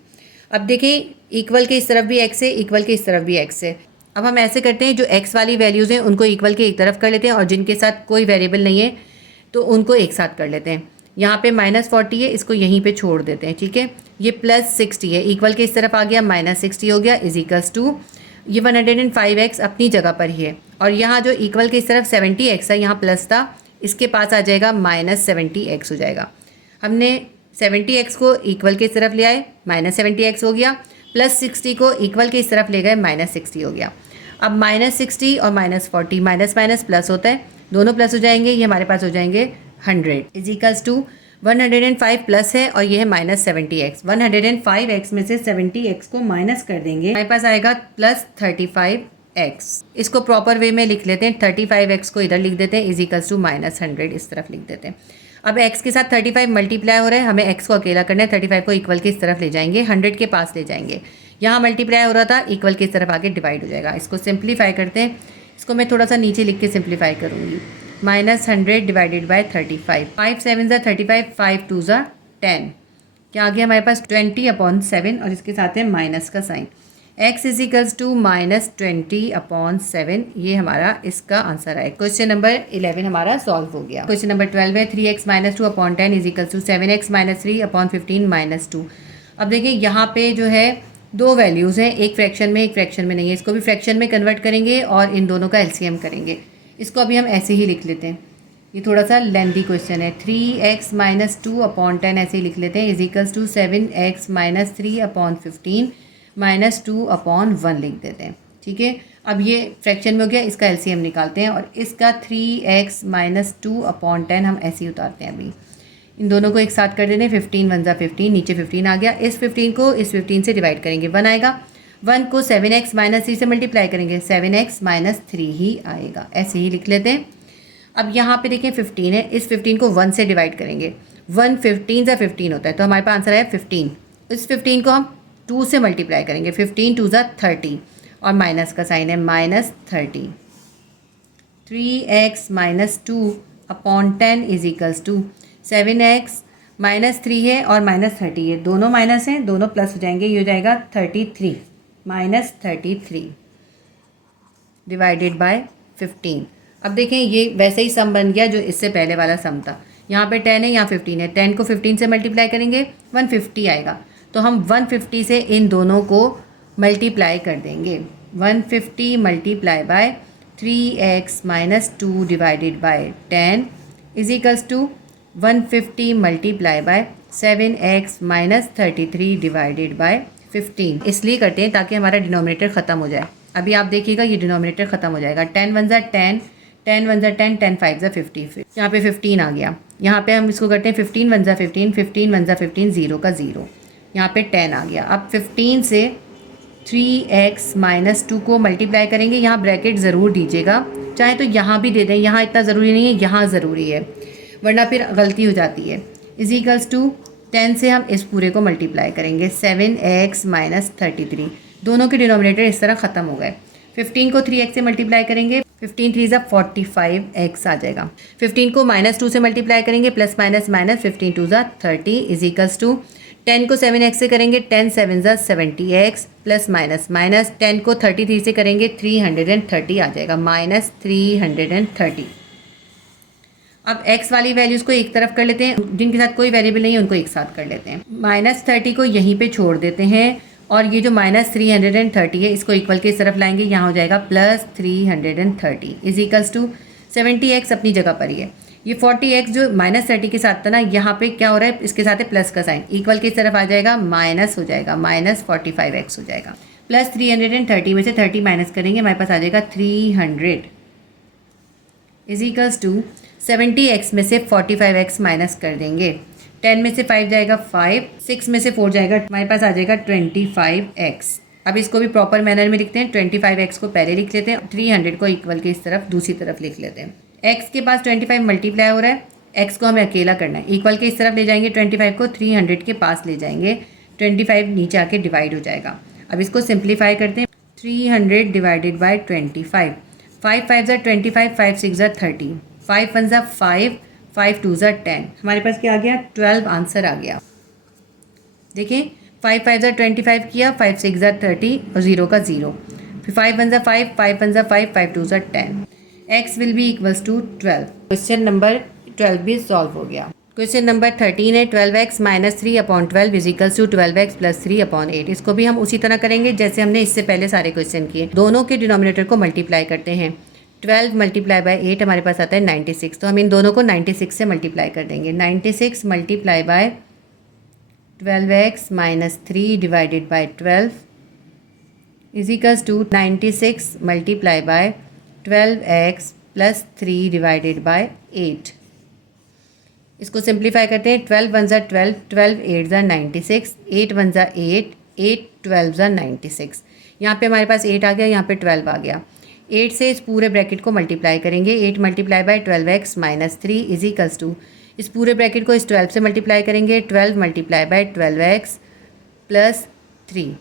अब देखिए इक्वल के इस तरफ भी x है, इक्वल के इस तरफ भी x है। अब हम ऐसे करते हैं, जो x वाली वैल्यूज़ हैं उनको इक्वल के एक तरफ कर लेते हैं और जिनके साथ कोई वेरिएबल नहीं है तो उनको एक साथ कर लेते हैं। यहाँ पे -40 है, इसको यहीं पे छोड़ देते हैं, ठीक है। ये +60 है, इक्वल के इस तरफ आ गया, -60 हो गया, इज इक्वल्स टू ये 105x अपनी जगह पर ही है। और यहाँ जो इक्वल के इस तरफ 70x है, यहाँ प्लस था, इसके पास आ जाएगा -70x हो जाएगा। हमने 70x को इक्वल के इस तरफ ले आए, -70x हो गया, प्लस 60 को इक्वल के इस तरफ ले गए, -60 हो गया। अब -60 और -40 माइनस माइनस प्लस होता है, दोनों प्लस हो जाएंगे, ये हमारे पास हो जाएंगे 100 इज इक्वल्स टू 105 प्लस है और ये है -70x। 105x में से 70x को माइनस कर देंगे, हमारे पास आएगा +35x। इसको प्रॉपर वे में लिख लेते हैं, 35x को इधर लिख देते हैं, इज इक्वल्स टू -100 इस तरफ लिख देते हैं। अब x के साथ 35 मल्टीप्लाई हो रहा है, हमें x को अकेला करना है, 35 को इक्वल के इस तरफ ले जाएंगे, 100 के पास ले जाएंगे। यहाँ मल्टीप्लाई हो रहा था, इक्वल की तरफ आके डिवाइड हो जाएगा। इसको सिंप्लीफाई करते हैं, इसको मैं थोड़ा सा नीचे लिख के सिंप्लीफाई करूँगी। -100 डिवाइडेड बाय 35, 5 7 ज़ा 35, 5 2 ज़ा 10, क्या आ गया हमारे पास 20/7 और इसके साथ है माइनस का sign. x is equals to -20/7, ये हमारा इसका आंसर है। क्वेश्चन नंबर 11 हमारा सॉल्व हो गया। क्वेश्चन नंबर 12 है 3x - 2/10 is equals to 7x - 3/15 -2। अब देखिए यहाँ पे जो है दो वैल्यूज़ हैं, एक फ्रैक्शन में एक फ्रैक्शन में नहीं है, इसको भी फ्रैक्शन में कन्वर्ट करेंगे और इन दोनों का एलसीएम करेंगे। इसको अभी हम ऐसे ही लिख लेते हैं, ये थोड़ा सा लेंथी क्वेश्चन है। 3x - 2/10 ऐसे ही लिख लेते हैं, इज इक्वल्स टू 7x - 3/15 -2/1 लिख देते हैं, ठीक है। अब ये फ्रैक्शन में हो गया, इसका एलसीएम निकालते हैं और इसका 3x - 2/10 हम ऐसे ही उतारते हैं। अभी इन दोनों को एक साथ कर देते हैं, 15 1 ज़ा 15, नीचे 15 आ गया। इस 15 को इस 15 से डिवाइड करेंगे, 1 आएगा। 1 को 7x - 3 से मल्टीप्लाई करेंगे, 7x - 3 ही आएगा, ऐसे ही लिख लेते हैं। अब यहाँ पे देखें 15 है, इस 15 को 1 से डिवाइड करेंगे, 1 15 ज़ा 15 होता है, तो हमारे पास आंसर है 15। इस 15 को हम 2 से मल्टीप्लाई करेंगे, 15 2 ज़ा 30 और माइनस का साइन है -30। 3x - 2/10 is equals to 7x -3 है और -30 है, दोनों माइनस हैं, दोनों प्लस हो जाएंगे, ये हो जाएगा 33 -33 डिवाइडेड बाय 15। अब देखें ये वैसे ही सम बन गया जो इससे पहले वाला सम था। यहाँ पे 10 है, यहाँ 15 है, 10 को 15 से मल्टीप्लाई करेंगे 150 आएगा, तो हम 150 से इन दोनों को मल्टीप्लाई कर देंगे। 150 multiply by 3x - 2 divided by 10 is equals to 150 multiply by 7x - 33 divided by 15। इसलिए करते हैं ताकि हमारा डिनोमिनेटर ख़त्म हो जाए। अभी आप देखिएगा ये डिनोमिनेटर ख़त्म हो जाएगा, 10 1 ज़ा 10, 10 1 ज़ा 10, 10 5 ज़ा 50, यहाँ पे 15 आ गया। यहाँ पे हम इसको करते हैं 15 1 ज़ा 15, 15 1 ज़ा 15, 0 का 0, यहाँ पे 10 आ गया। अब 15 से 3x - 2 को मल्टीप्लाई करेंगे, यहाँ ब्रैकेट ज़रूर दीजिएगा, चाहे तो यहाँ भी दे दें, यहाँ इतना ज़रूरी नहीं है, यहाँ ज़रूरी है वरना फिर गलती हो जाती है। इज इक्वल्स टू 10 से हम इस पूरे को मल्टीप्लाई करेंगे, 7x - 33, दोनों के डिनोमिनेटर इस तरह ख़त्म हो गए। 15 को 3x से मल्टीप्लाई करेंगे, 15 3 ज़ा 45x आ जाएगा। 15 को -2 से मल्टीप्लाई करेंगे, प्लस माइनस माइनस, 15 2 ज़ा 30 इज इक्वल्स टू 10 को 7x से करेंगे, 10 7 ज़ा 70x प्लस माइनस माइनस, 10 को 33 से करेंगे 330 आ जाएगा, -330। अब x वाली वैल्यूज़ को एक तरफ कर लेते हैं, जिनके साथ कोई वेरिएबल नहीं है उनको एक साथ कर लेते हैं। -30 को यहीं पे छोड़ देते हैं और ये जो -330 है इसको इक्वल के इस तरफ लाएंगे, यहाँ हो जाएगा +330 इज इक्वल्स टू 70x अपनी जगह पर ही है। ये 40x जो -30 के साथ था ना, यहाँ पे क्या हो रहा है, इसके साथ है प्लस का साइन, इक्वल के इस तरफ आ जाएगा, माइनस हो जाएगा, -45x हो जाएगा। +330 में से 30 माइनस करेंगे, हमारे पास आ जाएगा 300 इज इक्वल्स टू 70x में से 45x माइनस कर देंगे, 10 में से 5 जाएगा 5, 6 में से 4 जाएगा, हमारे पास आ जाएगा 25x। अब इसको भी प्रॉपर मैनर में लिखते हैं, 25x को पहले लिख लेते हैं, 300 को इक्वल के इस तरफ दूसरी तरफ लिख लेते हैं। x के पास 25 मल्टीप्लाई हो रहा है, एक्स को हमें अकेला करना है। इक्वल के इस तरफ ले जाएंगे 25 को 300 के पास ले जाएंगे, 25 नीचे आके डिवाइड हो जाएगा। अब इसको सिंप्लीफाई करते हैं। 300 डिवाइडेड बाई 25, 5 5 ज़ा 25, 5 6 ज़ा 30, 5 1 ज़ा 5, 5 2 ज़ा 10। हमारे पास क्या आ गया? 12 आंसर आ गया। देखिए 5 5 ज़ा 25 किया, 5 6 ज़ा 30 और 0 का 0, फिर 5 1 ज़ा 5, 5 1 ज़ा 5, 5 2 ज़ा 10। X will be equals to 12। Question number 12 भी सॉल्व हो गया। क्वेश्चन नंबर 13 है 12x minus 3/12 is equals to 12x plus 3/8। इसको भी हम उसी तरह करेंगे जैसे हमने इससे पहले सारे क्वेश्चन किए। दोनों के डिनोमिनेटर को मल्टीप्लाई करते हैं। 12 मल्टीप्लाई बाय 8 हमारे पास आता है 96, तो हम इन दोनों को 96 से मल्टीप्लाई कर देंगे। 96 multiply by 12x minus 3 divided by 12 is equals to 96 multiply by 12x plus 3 divided by 8। इसको सिंप्लीफाई करते हैं। 12 1 ज़ा 12, 12 8 ज़ा 96, 8 1 ज़ा 8, 8 12 ज़ा 96। यहाँ पे हमारे पास 8 आ गया, यहाँ पे 12 आ गया। 8 से इस पूरे ब्रैकेट को मल्टीप्लाई करेंगे। 8 multiply by 12x minus 3 is equals to, इस पूरे ब्रैकेट को इस 12 से मल्टीप्लाई करेंगे। 12 मल्टीप्लाई बाय 12x प्लस 3।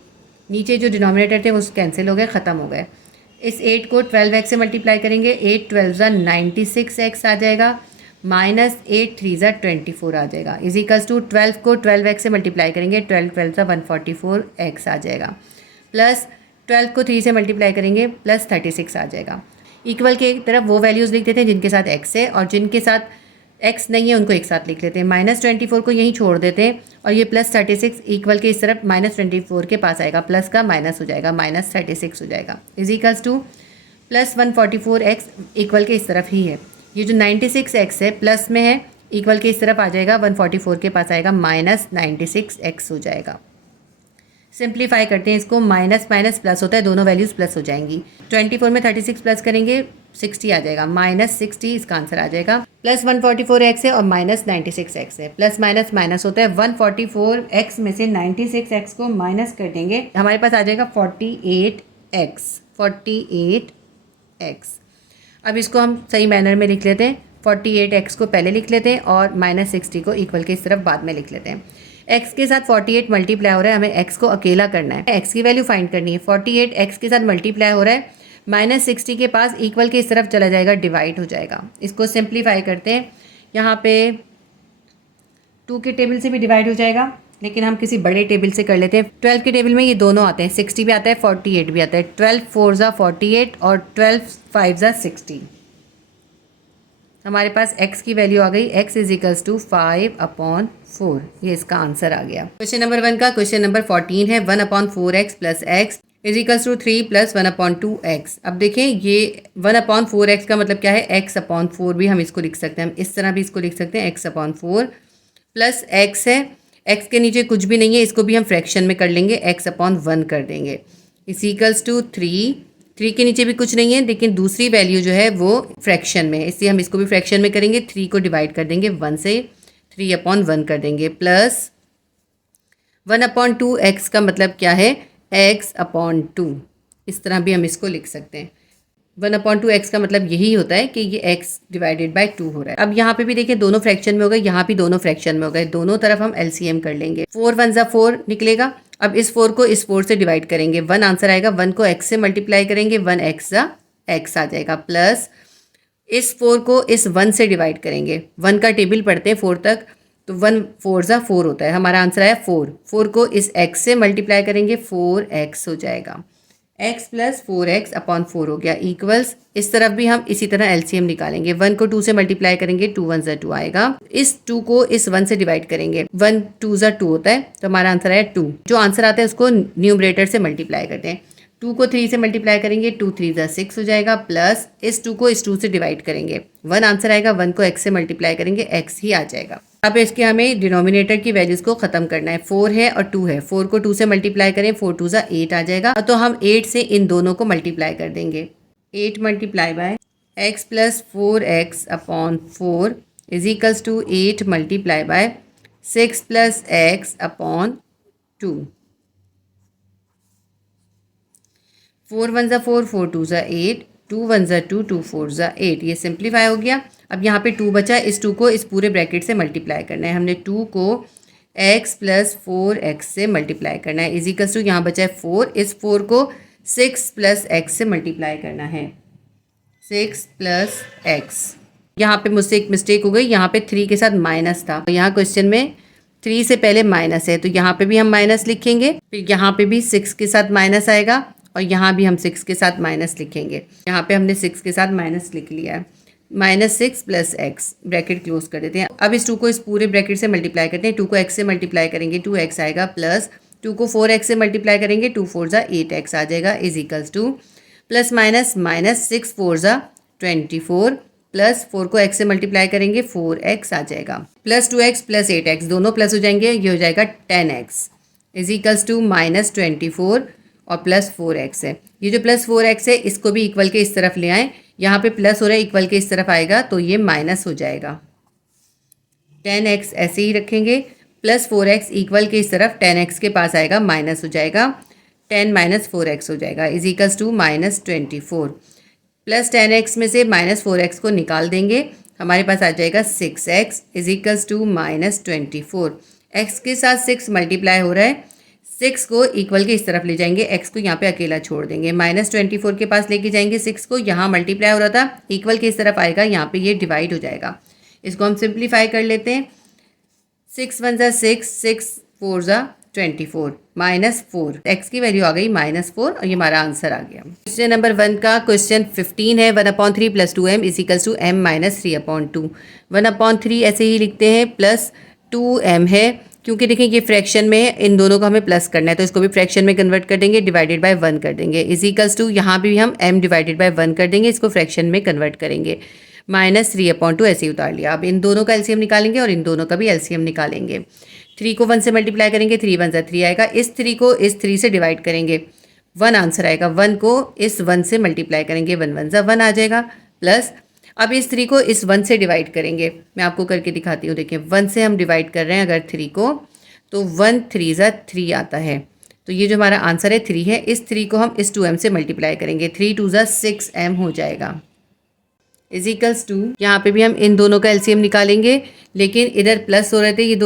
नीचे जो डिनोमिनेटर थे वो कैंसिल हो गए, ख़त्म हो गए। इस 8 को 12x से मल्टीप्लाई करेंगे। 8 12 ज़ा 96x आ जाएगा, माइनस 8 3 ज़ा 24 आ जाएगा, इज इक्वल्स टू 12 को 12x से मल्टीप्लाई करेंगे। 12 12 ज़ा 144x आ जाएगा, प्लस 12 को 3 से मल्टीप्लाई करेंगे, प्लस 36 आ जाएगा। इक्वल के एक तरफ वो वैल्यूज़ लिख देते हैं जिनके साथ x है, और जिनके साथ x नहीं है उनको एक साथ लिख लेते हैं। माइनस 24 को यहीं छोड़ देते हैं, और ये प्लस 36 इक्वल के इस तरफ माइनस 24 के पास आएगा, प्लस का माइनस हो जाएगा, माइनस 36 हो जाएगा, is equals two plus 144x equal के इस तरफ ही है। ये जो 96x है प्लस में है, इक्वल के इस तरफ आ जाएगा, 144 के पास आएगा, माइनस 96x हो जाएगा। सिंप्लीफाई करते हैं इसको। माइनस माइनस प्लस होता है, दोनों वैल्यूज़ प्लस हो जाएंगी। 24 में 36 प्लस करेंगे 60 आ जाएगा, माइनस 60 इसका आंसर आ जाएगा। प्लस 144x है और माइनस 96x है, प्लस माइनस माइनस होता है। 144x में से 96x को माइनस कर देंगे, हमारे पास आ जाएगा 48x, 48x। अब इसको हम सही मैनर में लिख लेते हैं। 48x को पहले लिख लेते हैं और माइनस 60 को इक्वल के इस तरफ बाद में लिख लेते हैं। x के साथ 48 मल्टीप्लाई हो रहा है, हमें x को अकेला करना है, x की वैल्यू फाइंड करनी है। 48 x के साथ मल्टीप्लाई हो रहा है, माइनस 60 के पास इक्वल के इस तरफ चला जाएगा, डिवाइड हो जाएगा। इसको सिंप्लीफाई करते हैं। यहाँ पे 2 के टेबल से भी डिवाइड हो जाएगा, लेकिन हम किसी बड़े टेबल से कर लेते हैं। 12 के टेबल में ये दोनों आते हैं, 60 भी आता है, 48 भी आता है। 12 4 ज़ा 48 और 12 5 ज़ा 60। हमारे पास x की वैल्यू आ गई, x इज इक्वल्स टू 5/4। ये इसका आंसर आ गया। क्वेश्चन नंबर 1 का क्वेश्चन नंबर 14 है 1/4x plus x is equals to 3 plus 1/2x। अब देखें ये 1/4x का मतलब क्या है, x/4 भी हम इसको लिख सकते हैं, हम इस तरह भी इसको लिख सकते हैं, x/4 प्लस x है, x के नीचे कुछ भी नहीं है, इसको भी हम फ्रैक्शन में कर लेंगे, x/1 कर देंगे, इज इक्वल्स टू 3 के नीचे भी कुछ नहीं है, लेकिन दूसरी वैल्यू जो है वो फ्रैक्शन में है, इसलिए हम इसको भी फ्रैक्शन में करेंगे। 3 को डिवाइड कर देंगे 1 से, 3/1 कर देंगे, प्लस 1/2x का मतलब क्या है, x/2। इस तरह भी हम इसको लिख सकते हैं। 1/2x का मतलब यही होता है कि ये x डिवाइडेड बाय 2 हो रहा है। अब यहाँ पे भी देखिए दोनों फ्रैक्शन में हो गए, यहाँ भी दोनों फ्रैक्शन में हो गए, दोनों तरफ हम LCM कर लेंगे। 4 1 ज़ा 4 निकलेगा। अब इस 4 को इस 4 से डिवाइड करेंगे, 1 आंसर आएगा। 1 को x से मल्टीप्लाई करेंगे, 1x ज़ा x आ जाएगा, प्लस इस 4 को इस 1 से डिवाइड करेंगे। 1 का टेबल पढ़ते हैं 4 तक, तो 1 4 ज़ा 4 होता है, हमारा आंसर आया 4। 4 को इस x से मल्टीप्लाई करेंगे, 4x हो जाएगा, x प्लस 4x/4 हो गया, इक्वल्स इस तरफ भी हम इसी तरह LCM निकालेंगे। 1 को 2 से मल्टीप्लाई करेंगे, 2 1 ज़ा 2 आएगा। इस 2 को इस 1 से डिवाइड करेंगे, 1 2 ज़ा 2 होता है, तो हमारा आंसर है 2। जो आंसर आता है उसको न्यूमरेटर से मल्टीप्लाई करते हैं। 2 को 3 से मल्टीप्लाई करेंगे, 2 3 ज़ा 6 हो जाएगा, प्लस इस 2 को इस 2 से डिवाइड करेंगे, 1 आंसर आएगा। 1 को x से मल्टीप्लाई करेंगे, x ही आ जाएगा। अब इसके हमें डिनोमिनेटर की वैल्यूज़ को ख़त्म करना है। 4 है और 2 है, 4 को 2 से मल्टीप्लाई करें, 4 2 ज़ा 8 आ जाएगा, तो हम 8 से इन दोनों को मल्टीप्लाई कर देंगे। 8 multiply by x plus 4x/4 is equals to 8 multiply by 6 plus x/2। 4 1 ज़ा 4, 4 2 ज़ा 8, 2 1 ज़ा 2, 2 4 ज़ा 8, ये सिंप्लीफाई हो गया। अब यहाँ पे 2 बचा, इस 2 को इस पूरे ब्रैकेट से मल्टीप्लाई करना है। हमने 2 को x प्लस 4x से मल्टीप्लाई करना है, इजिकल्स टू यहाँ बचा है 4, इस 4 को 6 प्लस x से मल्टीप्लाई करना है, 6 प्लस x। यहाँ पे मुझसे एक मिस्टेक हो गई, यहाँ पे 3 के साथ माइनस था, यहाँ क्वेश्चन में 3 से पहले माइनस है, तो यहाँ पे भी हम माइनस लिखेंगे, फिर यहाँ पे भी 6 के साथ माइनस आएगा और यहाँ भी हम 6 के साथ माइनस लिखेंगे। यहाँ पे हमने 6 के साथ माइनस लिख लिया है, -6 प्लस x, ब्रैकेट क्लोज कर देते हैं। अब इस 2 को इस पूरे ब्रैकेट से मल्टीप्लाई करते हैं, 2 को x से मल्टीप्लाई करेंगे 2x आएगा, प्लस 2 को 4x से मल्टीप्लाई करेंगे 2 4 ज़ा 8x आ जाएगा, is equals two plus minus -6 4 ज़ा 24, प्लस 4 को x से मल्टीप्लाई करेंगे 4x आ जाएगा, प्लस 2x प्लस 8x, दोनों प्लस हो जाएंगे, ये हो जाएगा 10x, इज इक्वल्स टू -24 और प्लस 4x है। ये जो प्लस 4x है इसको भी इक्वल के इस तरफ ले आएँ, यहाँ पे प्लस हो रहा है, इक्वल के इस तरफ आएगा तो ये माइनस हो जाएगा, 10x ऐसे ही रखेंगे, प्लस 4x इक्वल के इस तरफ 10x के पास आएगा, माइनस हो जाएगा, 10 माइनस 4x हो जाएगा, is equals to -24, plus 10x में से -4x को निकाल देंगे, हमारे पास आ जाएगा 6x is equals to -24, x के साथ 6 मल्टीप्लाई हो रहा है, 6 को इक्वल के इस तरफ ले जाएंगे, x को यहाँ पे अकेला छोड़ देंगे, -24 के पास लेके जाएंगे 6 को, यहाँ मल्टीप्लाई हो रहा था, इक्वल के इस तरफ आएगा, यहाँ पे ये डिवाइड हो जाएगा। इसको हम सिंप्लीफाई कर लेते हैं, 6 1 ज़ा 6, 6 4 ज़ा 24, -4, x की वैल्यू आ गई -4 और ये हमारा आंसर आ गया। क्वेश्चन नंबर 1 का क्वेश्चन 15 है, 1/3 plus 2m is equals to m minus 3/2, 1/3 ऐसे ही लिखते हैं, प्लस 2m है, क्योंकि देखिए ये फ्रैक्शन में है, इन दोनों को हमें प्लस करना है तो इसको भी फ्रैक्शन में कन्वर्ट कर देंगे, डिवाइडेड बाय 1 कर देंगे, इज इक्वल्स टू यहाँ भी हम m डिवाइडेड बाय 1 कर देंगे, इसको फ्रैक्शन में कन्वर्ट करेंगे, -3/2 ऐसे ही उतार लिया। अब इन दोनों का एलसीएम निकालेंगे और इन दोनों का भी एलसीएम निकालेंगे, 3 को 1 से मल्टीप्लाई करेंगे, 3 1 ज़ा 3 आएगा, इस 3 को इस 3 से डिवाइड करेंगे, 1 आंसर आएगा, 1 को इस 1 से मल्टीप्लाई करेंगे, 1 1 ज़ा 1 आ जाएगा, प्लस अब इस 3 को इस 1 से डिवाइड करेंगे, मैं आपको करके दिखाती हूँ, देखिए 1 से हम डिवाइड कर रहे हैं अगर 3 को, तो 1 3 ज़ा 3 आता है, तो ये जो हमारा आंसर है 3 है, इस 3 को हम इस 2m से मल्टीप्लाई करेंगे, 3 2 ज़ा 6m हो जाएगा, इज इक्वल्स टू, यहाँ पे भी हम इन दोनों का एलसीएम निकालेंगे, लेकिन इधर प्लस हो रहे थे ये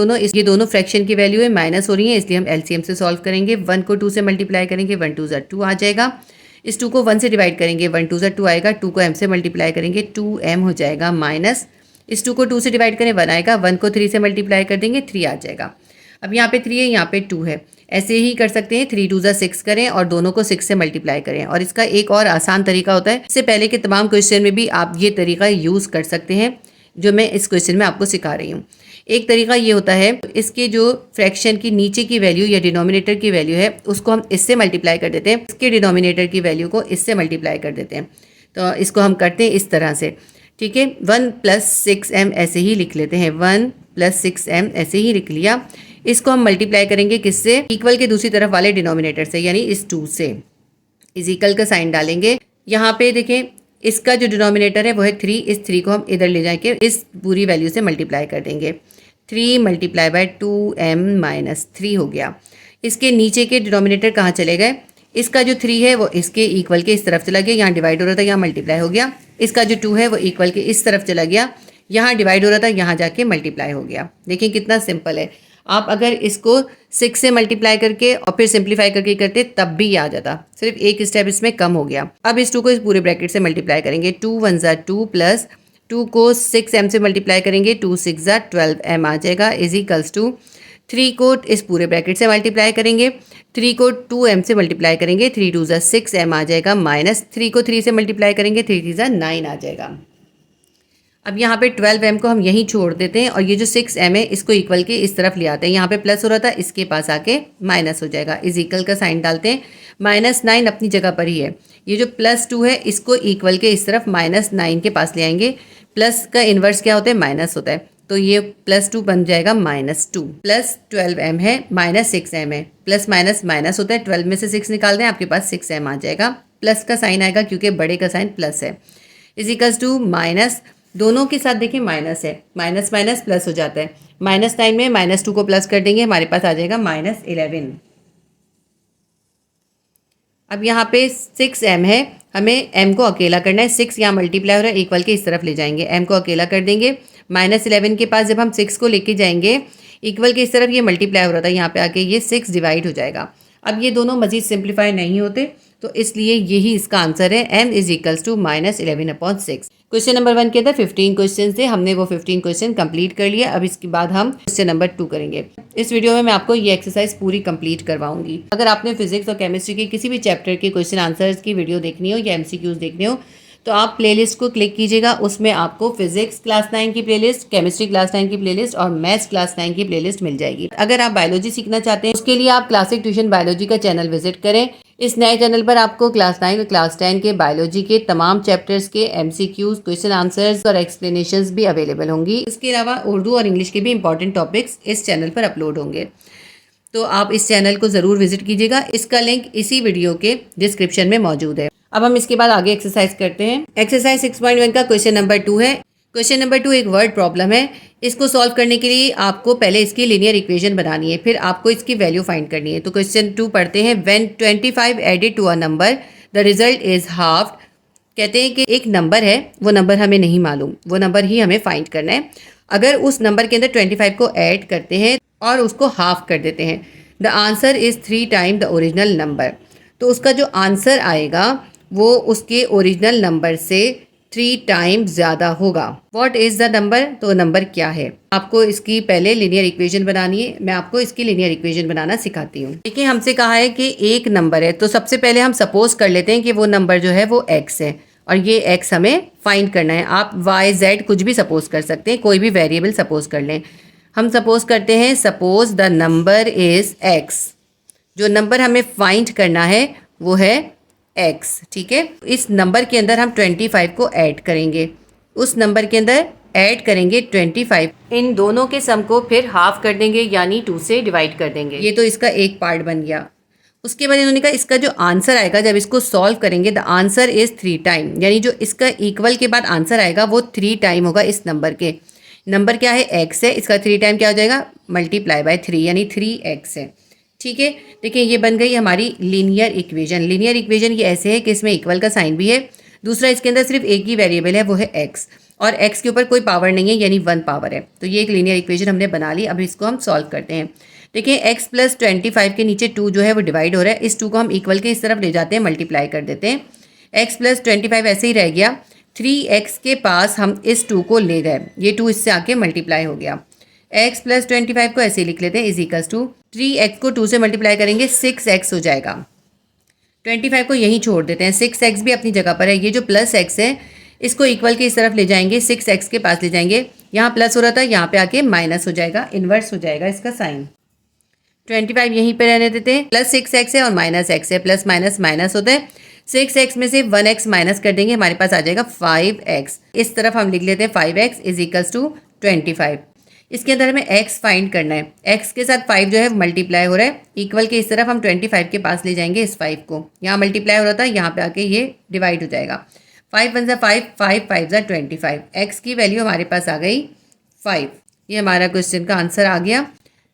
दोनों फ्रैक्शन की वैल्यू है माइनस हो रही है, इसलिए हम एलसीएम से सॉल्व करेंगे, 1 को 2 से मल्टीप्लाई करेंगे, 1 2 ज़ा 2 आ जाएगा, इस 2 को 1 से डिवाइड करेंगे, 1 2 ज़ा 2 आएगा, 2 को m से मल्टीप्लाई करेंगे, 2m हो जाएगा, माइनस इस 2 को 2 से डिवाइड करें 1 आएगा, 1 को 3 से मल्टीप्लाई कर देंगे, 3 आ जाएगा। अब यहाँ पे 3 है, यहाँ पे 2 है, ऐसे ही कर सकते हैं, 3 2 ज़ा 6 करें और दोनों को 6 से मल्टीप्लाई करें, और इसका एक और आसान तरीका होता है, इससे पहले के तमाम क्वेश्चन में भी आप ये तरीका यूज़ कर सकते हैं जो मैं इस क्वेश्चन में आपको सिखा रही हूँ। एक तरीका ये होता है, इसके जो फ्रैक्शन की नीचे की वैल्यू या डिनोमिनेटर की वैल्यू है उसको हम इससे मल्टीप्लाई कर देते हैं, इसके डिनोमिनेटर की वैल्यू को इससे मल्टीप्लाई कर देते हैं, तो इसको हम करते हैं इस तरह से, ठीक है, 1 + 6m ऐसे ही लिख लेते हैं, 1 + 6m ऐसे ही लिख लिया, इसको हम मल्टीप्लाई करेंगे किससे, इक्वल के दूसरी तरफ वाले डिनोमिनेटर से, यानी इस 2 से, इज इक्वल का साइन डालेंगे, यहाँ पे देखें इसका जो डिनोमिनेटर है वो है 3, इस 3 को हम इधर ले जाके इस पूरी वैल्यू से मल्टीप्लाई कर देंगे, 3 × 2m - 3 हो गया। इसके नीचे के डिनोमिनेटर कहाँ चले गए, इसका जो 3 है वो इसके इक्वल के इस तरफ चला गया, यहाँ डिवाइड हो रहा था यहाँ मल्टीप्लाई हो गया, इसका जो 2 है वो इक्वल के इस तरफ चला गया, यहाँ डिवाइड हो रहा था यहाँ जाके मल्टीप्लाई हो गया। देखिए कितना सिंपल है, आप अगर इसको 6 से मल्टीप्लाई करके और फिर सिंप्लीफाई करके करते तब भी आ जाता, सिर्फ एक स्टेप इसमें कम हो गया। अब इस 2 को इस पूरे ब्रैकेट से मल्टीप्लाई करेंगे, 2 1 ज़ा 2 प्लस 2 को 6m से मल्टीप्लाई करेंगे, 2 6 ज़ा 12m आ जाएगा, इज इक्वल्स टू 3 को इस पूरे ब्रैकेट से मल्टीप्लाई करेंगे, 3 को 2m से मल्टीप्लाई करेंगे, 3 2 ज़ा 6m आ जाएगा, माइनस 3 को 3 से मल्टीप्लाई करेंगे, 3 3 ज़ा 9 आ जाएगा। अब यहाँ पे 12m को हम यहीं छोड़ देते हैं और ये जो 6m है इसको इक्वल के इस तरफ ले आते हैं, यहाँ पे प्लस हो रहा था इसके पास आके माइनस हो जाएगा, इज इक्वल का साइन डालते हैं, -9 अपनी जगह पर ही है, ये जो +2 है इसको इक्वल के इस तरफ -9 के पास ले आएंगे, प्लस का इन्वर्स क्या होता है, माइनस होता है, तो ये +2 बन जाएगा -2, प्लस 12m है -6m है, प्लस माइनस माइनस होता है, 12 में से 6 निकाल दें आपके पास 6m आ जाएगा, प्लस का साइन आएगा क्योंकि बड़े का साइन प्लस है, इज इक्वल्स टू माइनस, दोनों के साथ देखिए माइनस है, माइनस माइनस प्लस हो जाता है, -9 में -2 को प्लस कर देंगे, हमारे पास आ जाएगा -11। अब यहाँ पे 6m है, हमें m को अकेला करना है। 6 यहाँ मल्टीप्लाई हो रहा है, इक्वल के इस तरफ ले जाएंगे, m को अकेला कर देंगे। -11 के पास जब हम 6 को लेके जाएंगे इक्वल के इस तरफ, ये मल्टीप्लाई हो रहा था, यहाँ पे आके ये 6 डिवाइड हो जाएगा। अब ये दोनों मजीद सिंप्लीफाई नहीं होते, तो इसलिए यही इसका आंसर है, m is equals to -11/6। Question number 1 के अंदर 15 क्वेश्चन थे, हमने वो 15 क्वेश्चन कंप्लीट कर लिया। अब इसके बाद हम क्वेश्चन नंबर 2 करेंगे। इस वीडियो में मैं आपको ये एक्सरसाइज पूरी कंप्लीट करवाऊंगी। अगर आपने फिजिक्स और केमिस्ट्री के किसी भी चैप्टर के क्वेश्चन आंसर्स की वीडियो देखनी हो या एमसीक्यूज देखने हो तो आप प्लेलिस्ट को क्लिक कीजिएगा। उसमें आपको फिजिक्स क्लास 9 की प्लेलिस्ट, केमिस्ट्री क्लास 9 की प्लेलिस्ट और मैथ्स क्लास 9 की प्लेलिस्ट मिल जाएगी। अगर आप बायोलॉजी सीखना चाहते हैं उसके लिए आप क्लासिक ट्यूशन बायोलॉजी का चैनल विजिट करें। इस नए चैनल पर आपको क्लास 9 और क्लास 10 के बायोलॉजी के तमाम चैप्टर्स के एमसीक्यूज, क्वेश्चन आंसर्स और एक्सप्लेनेशंस भी अवेलेबल होंगी। इसके अलावा उर्दू और इंग्लिश के भी इंपॉर्टेंट टॉपिक्स इस चैनल पर अपलोड होंगे, तो आप इस चैनल को ज़रूर विजिट कीजिएगा। इसका लिंक इसी वीडियो के डिस्क्रिप्शन में मौजूद है। अब हम इसके बाद आगे एक्सरसाइज करते हैं। एक्सरसाइज 6.1 का क्वेश्चन नंबर 2 है। क्वेश्चन नंबर 2 एक वर्ड प्रॉब्लम है। इसको सॉल्व करने के लिए आपको पहले इसकी लीनियर इक्वेशन बनानी है, फिर आपको इसकी वैल्यू फाइंड करनी है। तो क्वेश्चन 2 पढ़ते हैं। When 25 added to a number the result is half. कहते हैं कि एक नंबर है, वो नंबर हमें नहीं मालूम, वो नंबर ही हमें फाइंड करना है। अगर उस नंबर के अंदर 25 को ऐड करते हैं और उसको हाफ कर देते हैं, the answer is 3 time the original number. तो उसका जो आंसर आएगा वो उसके ओरिजिनल नंबर से 3 टाइम ज़्यादा होगा। What is the number? तो नंबर क्या है? आपको इसकी पहले लीनियर इक्वेशन बनानी है। मैं आपको इसकी लीनियर इक्वेशन बनाना सिखाती हूँ। देखिए, हमसे कहा है कि एक नंबर है, तो सबसे पहले हम सपोज कर लेते हैं कि वो नंबर जो है वो x है और ये x हमें फाइंड करना है। आप y z कुछ भी सपोज कर सकते हैं, कोई भी वेरिएबल सपोज कर लें। हम सपोज करते हैं, suppose the number is x। जो नंबर हमें फाइंड करना है वो है x, ठीक है। इस नंबर के अंदर हम 25 को ऐड करेंगे, उस नंबर के अंदर ऐड करेंगे 25। इन दोनों के सम को फिर हाफ कर देंगे, यानी 2 से डिवाइड कर देंगे। ये तो इसका एक पार्ट बन गया। उसके बाद इन्होंने कहा इसका जो आंसर आएगा जब इसको सॉल्व करेंगे, द आंसर इज़ 3 टाइम, यानी जो इसका इक्वल के बाद आंसर आएगा वो 3 टाइम होगा इस नंबर के। नंबर क्या है? x है, इसका 3 टाइम क्या हो जाएगा? मल्टीप्लाई बाय 3, यानी 3x है, ठीक है। देखिए, ये बन गई हमारी लीनियर इक्वेशन। लीनियर इक्वेशन ये ऐसे है कि इसमें इक्वल का साइन भी है, दूसरा इसके अंदर सिर्फ एक ही वेरिएबल है, वो है x, और x के ऊपर कोई पावर नहीं है, यानी 1 पावर है। तो ये एक लीनियर इक्वेशन हमने बना ली। अब इसको हम सॉल्व करते हैं। देखिए, x + 25 के नीचे 2 जो है वो डिवाइड हो रहा है। इस 2 को हम इक्वल के इस तरफ ले जाते हैं, मल्टीप्लाई कर देते हैं। x + 25 ऐसे ही रह गया। 3x के पास हम इस 2 को ले गए, ये 2 इससे आके मल्टीप्लाई हो गया। x + 25 को ऐसे ही लिख लेते हैं, इज इक्वल्स टू 3x को 2 से मल्टीप्लाई करेंगे 6x हो जाएगा। 25 को यहीं छोड़ देते हैं, 6x भी अपनी जगह पर है। ये जो प्लस x है इसको इक्वल के इस तरफ ले जाएंगे, 6x के पास ले जाएंगे। यहाँ प्लस हो रहा था, यहाँ पे आके माइनस हो जाएगा, इन्वर्स हो जाएगा इसका साइन। 25 यहीं पे रहने देते हैं। प्लस 6x है और माइनस x है, प्लस माइनस माइनस होता है। 6x में से 1x माइनस कर देंगे, हमारे पास आ जाएगा 5x। इस तरफ हम लिख लेते हैं 5x इज इक्वल्स टू 25। इसके अंदर हमें x फाइंड करना है। x के साथ 5 जो है मल्टीप्लाई हो रहा है, इक्वल के इस तरफ हम 25 के पास ले जाएंगे इस 5 को। यहाँ मल्टीप्लाई हो रहा था, यहाँ पे आके ये डिवाइड हो जाएगा। 5 × 1 = 5, 5 × 5 = 25। x की वैल्यू हमारे पास आ गई 5। ये हमारा क्वेश्चन का आंसर आ गया।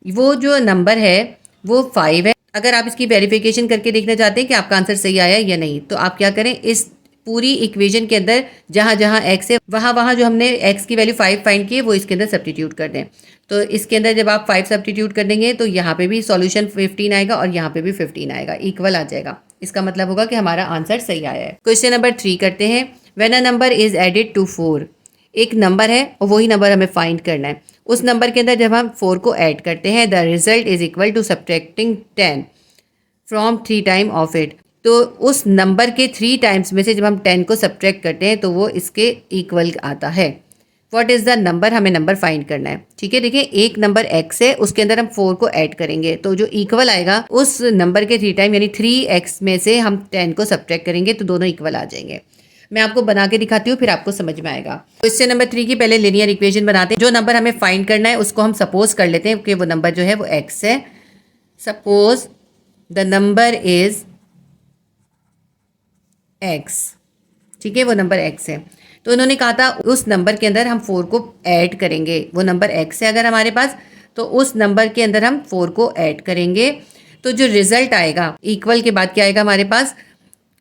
वो जो नंबर है वो 5 है। अगर आप इसकी वेरिफिकेशन करके देखना चाहते हैं कि आपका आंसर सही आया या नहीं, तो आप क्या करें, इस पूरी इक्वेशन के अंदर जहाँ जहाँ x है वहाँ जो हमने x की वैल्यू 5 फाइंड की है वो इसके अंदर सब्स्टिट्यूट कर दें। तो इसके अंदर जब आप 5 सब्स्टिट्यूट कर देंगे तो यहाँ पे भी सॉल्यूशन 15 आएगा और यहाँ पे भी 15 आएगा, इक्वल आ जाएगा। इसका मतलब होगा कि हमारा आंसर सही आया है। क्वेश्चन नंबर 3 करते हैं। When a number is added to 4, एक नंबर है और वही नंबर हमें फाइंड करना है। उस नंबर के अंदर जब हम 4 को ऐड करते हैं, the result is equal to subtracting 10 from 3 time of it. तो उस नंबर के 3 टाइम्स में से जब हम 10 को सब्ट्रैक्ट करते हैं तो वो इसके इक्वल आता है। What is the number? हमें नंबर फाइंड करना है, ठीक है। देखिए, एक नंबर x है, उसके अंदर हम 4 को ऐड करेंगे तो जो इक्वल आएगा उस नंबर के 3 टाइम, यानी 3x में से हम 10 को सब्ट्रैक्ट करेंगे तो दोनों इक्वल आ जाएंगे। मैं आपको बना के दिखाती हूँ, फिर आपको समझ में आएगा। क्वेश्चन नंबर 3 की पहले लीनियर इक्वेशन बनाते हैं। जो नंबर हमें फाइंड करना है उसको हम सपोज कर लेते हैं कि वो नंबर जो है वो x है। Suppose the number is x, ठीक है, वो नंबर x है। तो उन्होंने कहा था उस नंबर के अंदर हम 4 को ऐड करेंगे। वो नंबर x है अगर हमारे पास, तो उस नंबर के अंदर हम 4 को ऐड करेंगे तो जो रिजल्ट आएगा, इक्वल के बाद क्या आएगा हमारे पास,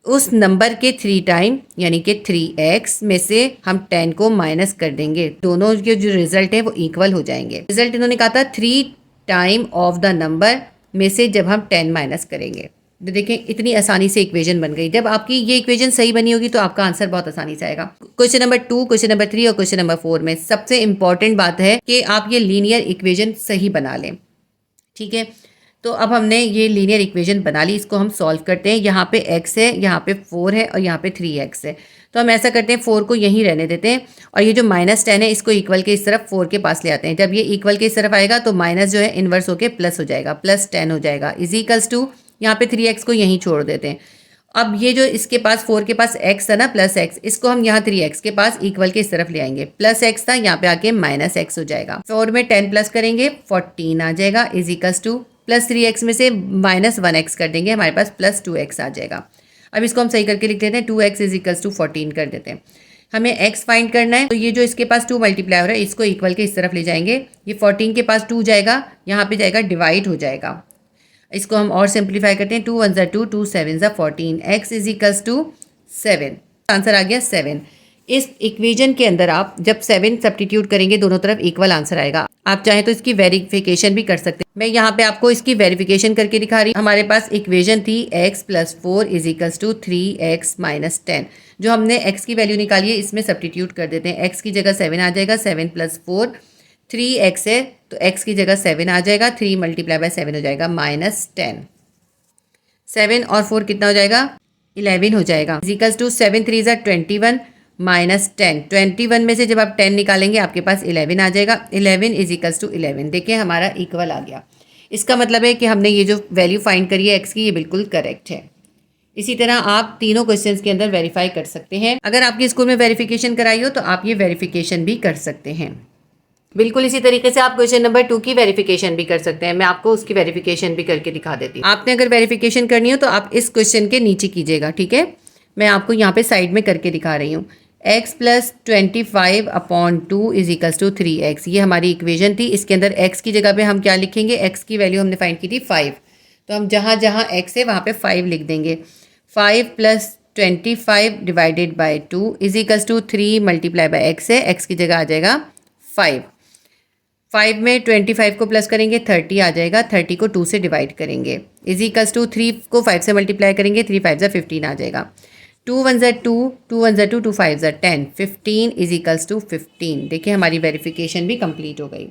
उस नंबर के 3 टाइम यानी कि 3x में से हम 10 को माइनस कर देंगे। दोनों के जो रिजल्ट है वो इक्वल हो जाएंगे। रिजल्ट इन्होंने कहा था 3 टाइम ऑफ द नंबर में से जब हम 10 माइनस करेंगे। तो देखें इतनी आसानी से इक्वेशन बन गई। जब आपकी ये इक्वेशन सही बनी होगी तो आपका आंसर बहुत आसानी से आएगा। क्वेश्चन नंबर 2, क्वेश्चन नंबर 3 और क्वेश्चन नंबर 4 में सबसे इंपॉर्टेंट बात है कि आप ये लीनियर इक्वेशन सही बना लें। ठीक है, तो अब हमने ये लीनियर इक्वेशन बना ली, इसको हम सॉल्व करते हैं। यहाँ पे x है, यहाँ पे 4 है और यहाँ पे 3x है। तो हम ऐसा करते हैं 4 को यहीं रहने देते हैं और ये जो -10 है इसको इक्वल के इस तरफ 4 के पास ले आते हैं। जब ये इक्वल के इस तरफ आएगा तो माइनस जो है इन्वर्स होके प्लस हो जाएगा, +10 हो जाएगा। इजिकल्स टू यहाँ पे 3x को यहीं छोड़ देते हैं। अब ये जो इसके पास 4 के पास x है ना, +x, इसको हम यहाँ 3x के पास इक्वल के इस तरफ ले आएंगे। +x था, यहाँ पे आके -x हो जाएगा। 4 में 10 प्लस करेंगे 14 आ जाएगा, इजिकल्स टू +3x में से -1x कर देंगे, हमारे पास +2x आ जाएगा। अब इसको हम सही करके लिख देते हैं, 2x इजिकल्स टू 14 कर देते हैं। हमें x फाइंड करना है, तो ये जो इसके पास 2 मल्टीप्लाई हो रहा है इसको इक्वल के इस तरफ ले जाएंगे। ये 14 के पास 2 जाएगा, यहाँ पे जाएगा डिवाइड हो जाएगा। इसको हम और सिंप्लीफाई करते हैं, 2 1 ज़ा 2, 2 7 ज़ा 14, x इजिकल्स टू 7। आंसर आ गया 7। इस इक्वेशन के अंदर आप जब 7 सब्स्टिट्यूट करेंगे दोनों तरफ इक्वल आंसर आएगा। आप चाहें तो इसकी वेरिफिकेशन भी कर सकते हैं। मैं यहाँ पे आपको इसकी वेरिफिकेशन करके दिखा रही हूँ। हमारे पास इक्वेशन थी x + 4 इजिकल्स टू 3x - 10। जो हमने x की वैल्यू निकाली है इसमें सब्स्टिट्यूट कर देते हैं। x की जगह 7 आ जाएगा, 7 + 4 3x है तो x की जगह 7 आ जाएगा, 3 × 7 हो जाएगा -10। 7 और 4 कितना हो जाएगा, 11 हो जाएगा। इजिकल्स टू 7 3 ज़ा 21 -10। 21 में से जब आप 10 निकालेंगे आपके पास 11 आ जाएगा। 11 इजिकल्स टू 11। देखिए हमारा इक्वल आ गया। इसका मतलब है कि हमने ये जो वैल्यू फाइंड करी है x की ये बिल्कुल करेक्ट है। इसी तरह आप तीनों क्वेश्चंस के अंदर वेरीफाई कर सकते हैं। अगर आपके स्कूल में वेरिफिकेशन कराई हो तो आप ये वेरिफिकेशन भी कर सकते हैं। बिल्कुल इसी तरीके से आप क्वेश्चन नंबर 2 की वेरिफिकेशन भी कर सकते हैं। मैं आपको उसकी वेरिफिकेशन भी करके दिखा देती हूँ। आपने अगर वेरिफिकेशन करनी हो तो आप इस क्वेश्चन के नीचे कीजिएगा, ठीक है। मैं आपको यहाँ पे साइड में करके दिखा रही हूँ। x + 25/2 इजिकल्स टू 3x, ये हमारी इक्वेशन थी। इसके अंदर x की जगह पे हम क्या लिखेंगे, x की वैल्यू हमने फाइंड की थी 5, तो हम जहाँ जहाँ x है वहाँ पे 5 लिख देंगे। 5 + 25 divided by 2 is equals to 3 × x है, x की जगह आ जाएगा 5। 5 में 25 को प्लस करेंगे 30 आ जाएगा, 30 को 2 से डिवाइड करेंगे, इजिकल्स टू 3 को 5 से मल्टीप्लाई करेंगे, 3 5 ज़ा 15 आ जाएगा। 2 1 ज़ा 2, 2 1 ज़ा 2, 2 5 ज़ा 10, 15 इजिकल्स टू 15। देखिए हमारी वेरिफिकेशन भी कंप्लीट हो गई।